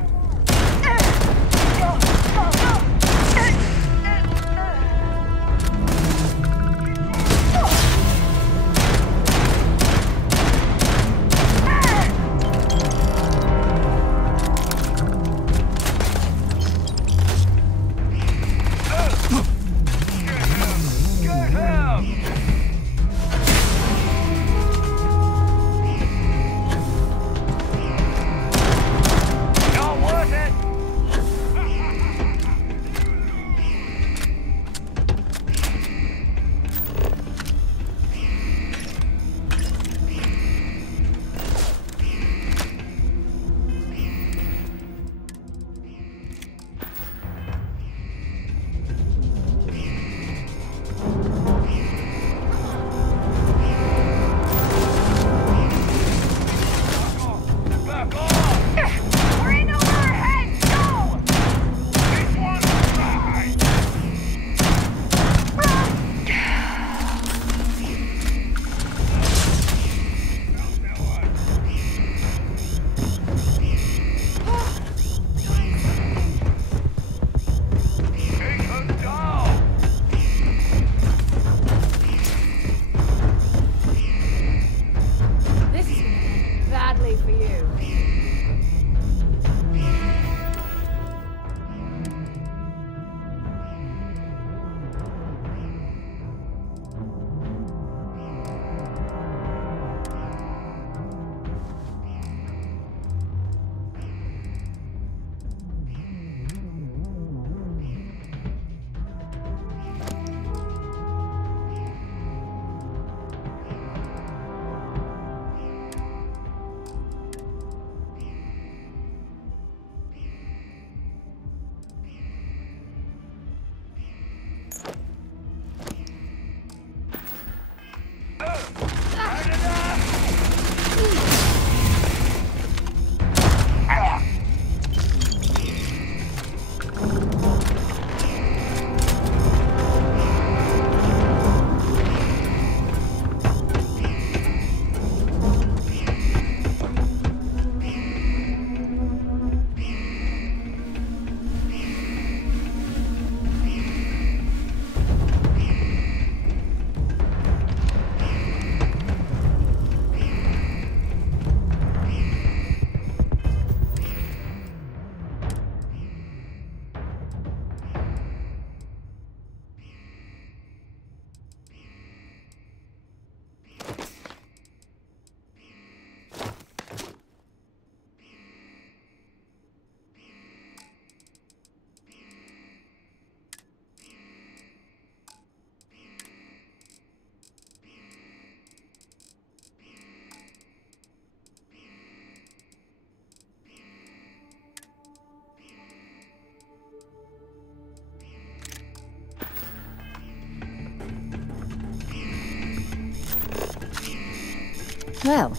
Well,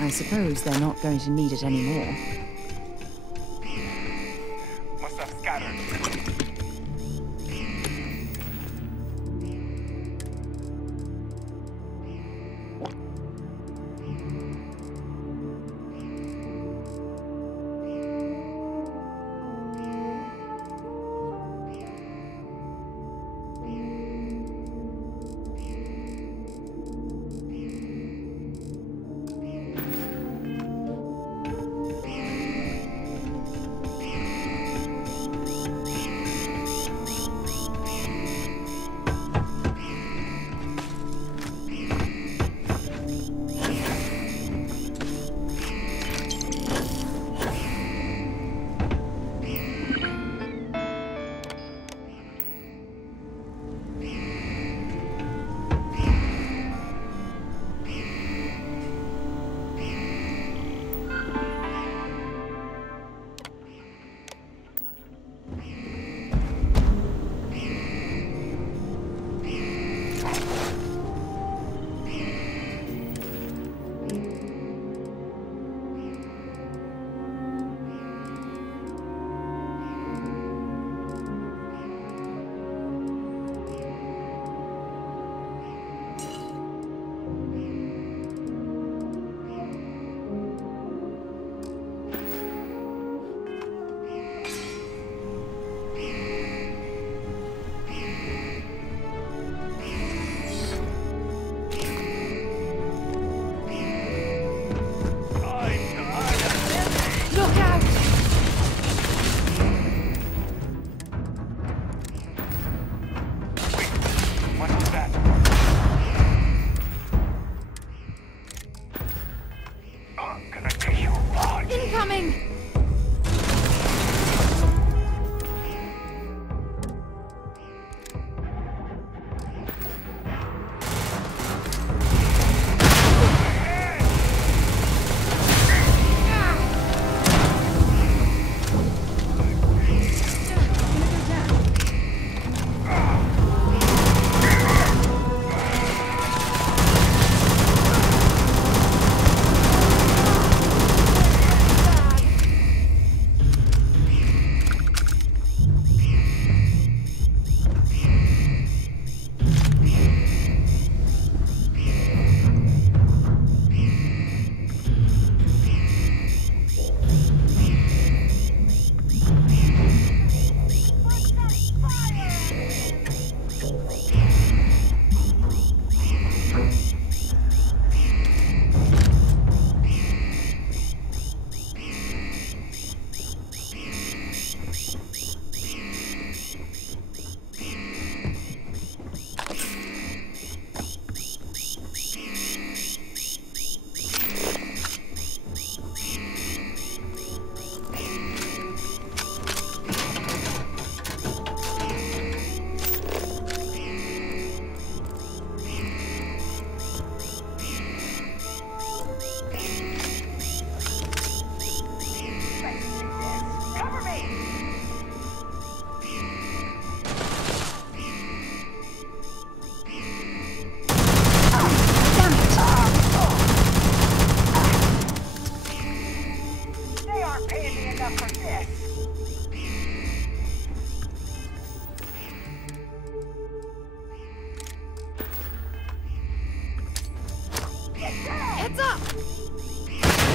I suppose they're not going to need it anymore. Must have scattered. Heads up!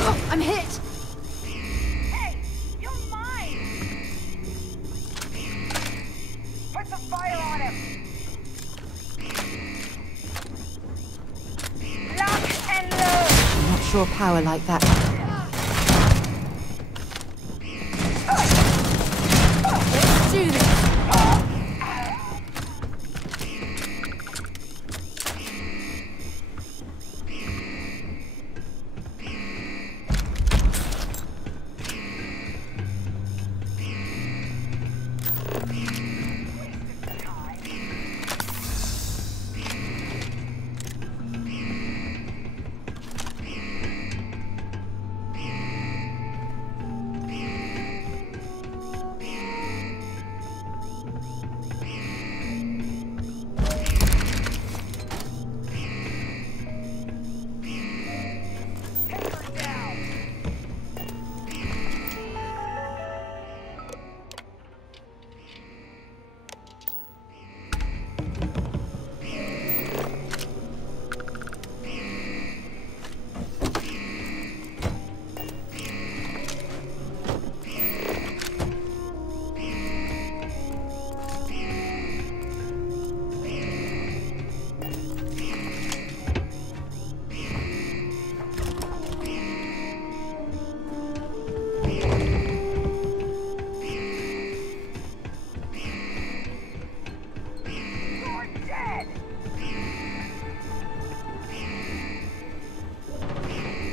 Oh, I'm hit! Hey! You're mine! Put some fire on him! Lock and load! I'm not sure power like that. Let's do this!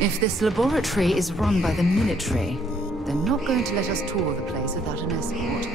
If this laboratory is run by the military, they're not going to let us tour the place without an escort.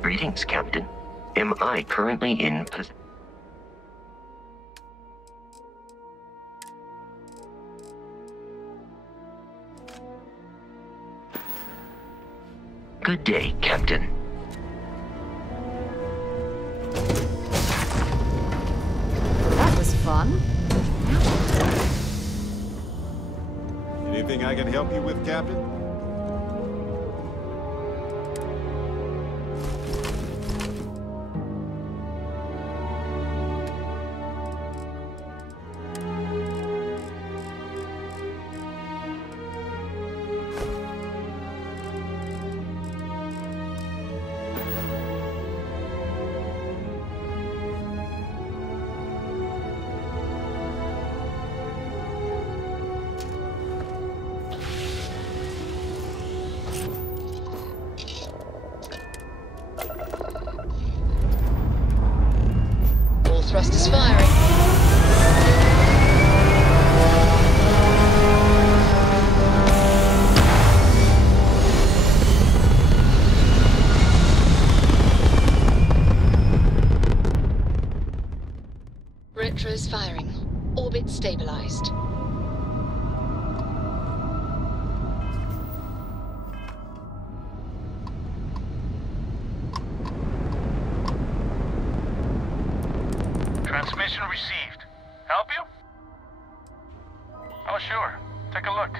Greetings, Captain. Am I currently in possession? Good day, Captain. That was fun. Anything I can help you with, Captain? Thrusters firing. Retros firing. Orbit stabilized. Transmission received. Help you? Oh, sure. Take a look.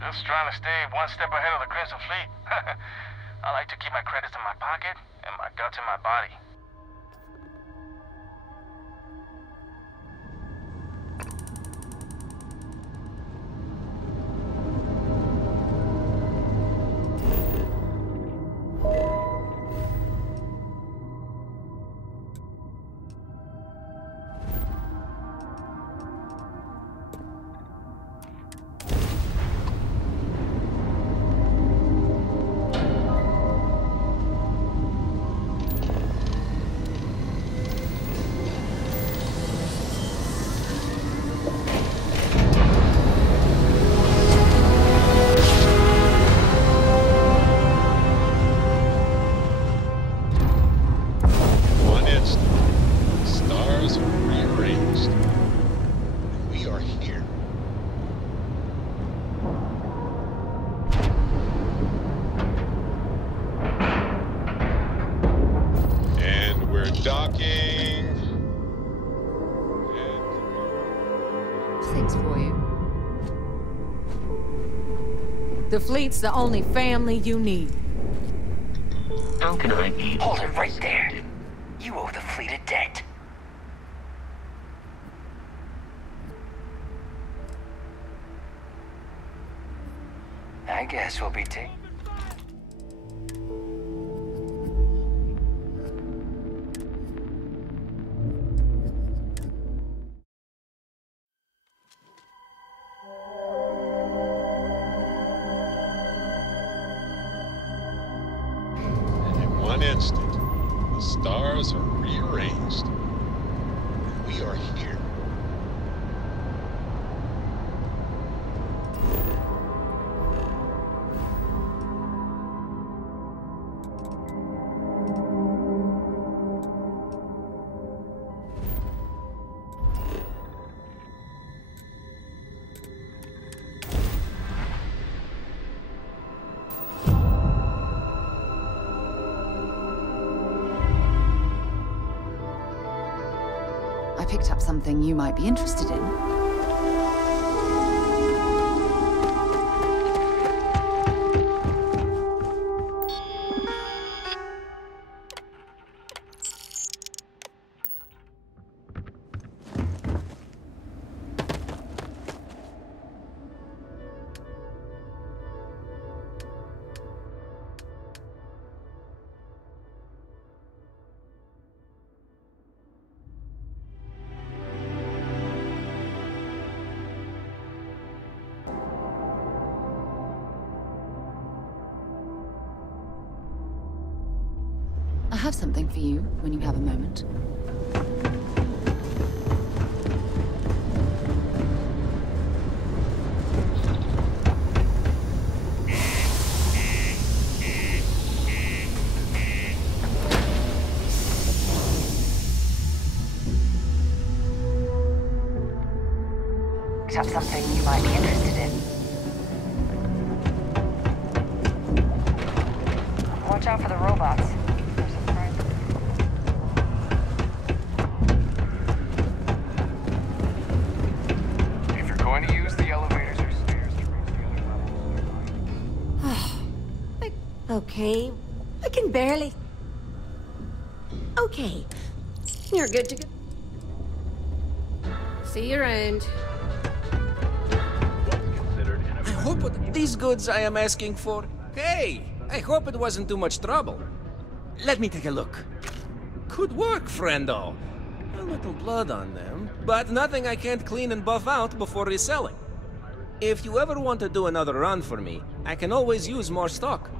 Just trying to stay one step ahead of the Crimson Fleet. I like to keep my credits in my pocket and my guts in my body. are here. And we're docking. Things for you. The fleet's the only family you need. How can I be? Hold it right there. You owe the fleet a debt. I guess we'll be taking... One instant, the stars are rearranged, and we are here. I picked up something you might be interested in. I have something for you when you have a moment. Picked up something you might be interested in. Watch out for the robots. If you're going to use the elevators or stairs to reach the other level. Okay, I can barely... Okay, you're good to go. See you around. I hope these goods I am asking for. Hey, I hope it wasn't too much trouble. Let me take a look. Could work, friendo. A little blood on them, but nothing I can't clean and buff out before reselling. If you ever want to do another run for me, I can always use more stock.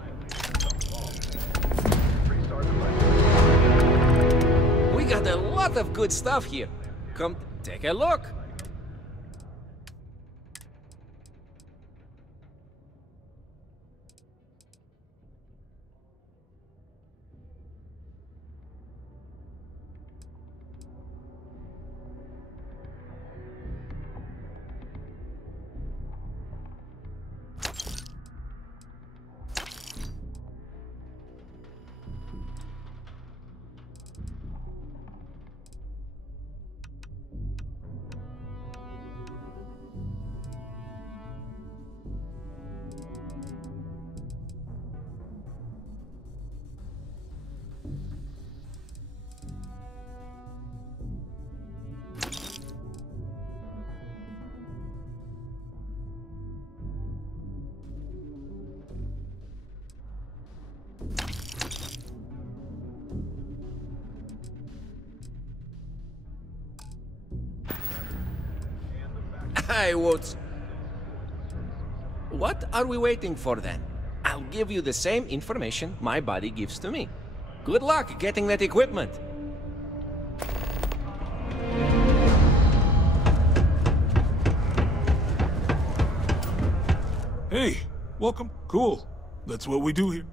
We got a lot of good stuff here. Come take a look. I won't. What are we waiting for then? I'll give you the same information my body gives to me. Good luck getting that equipment. Hey, welcome. Cool. That's what we do here.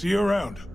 See you around.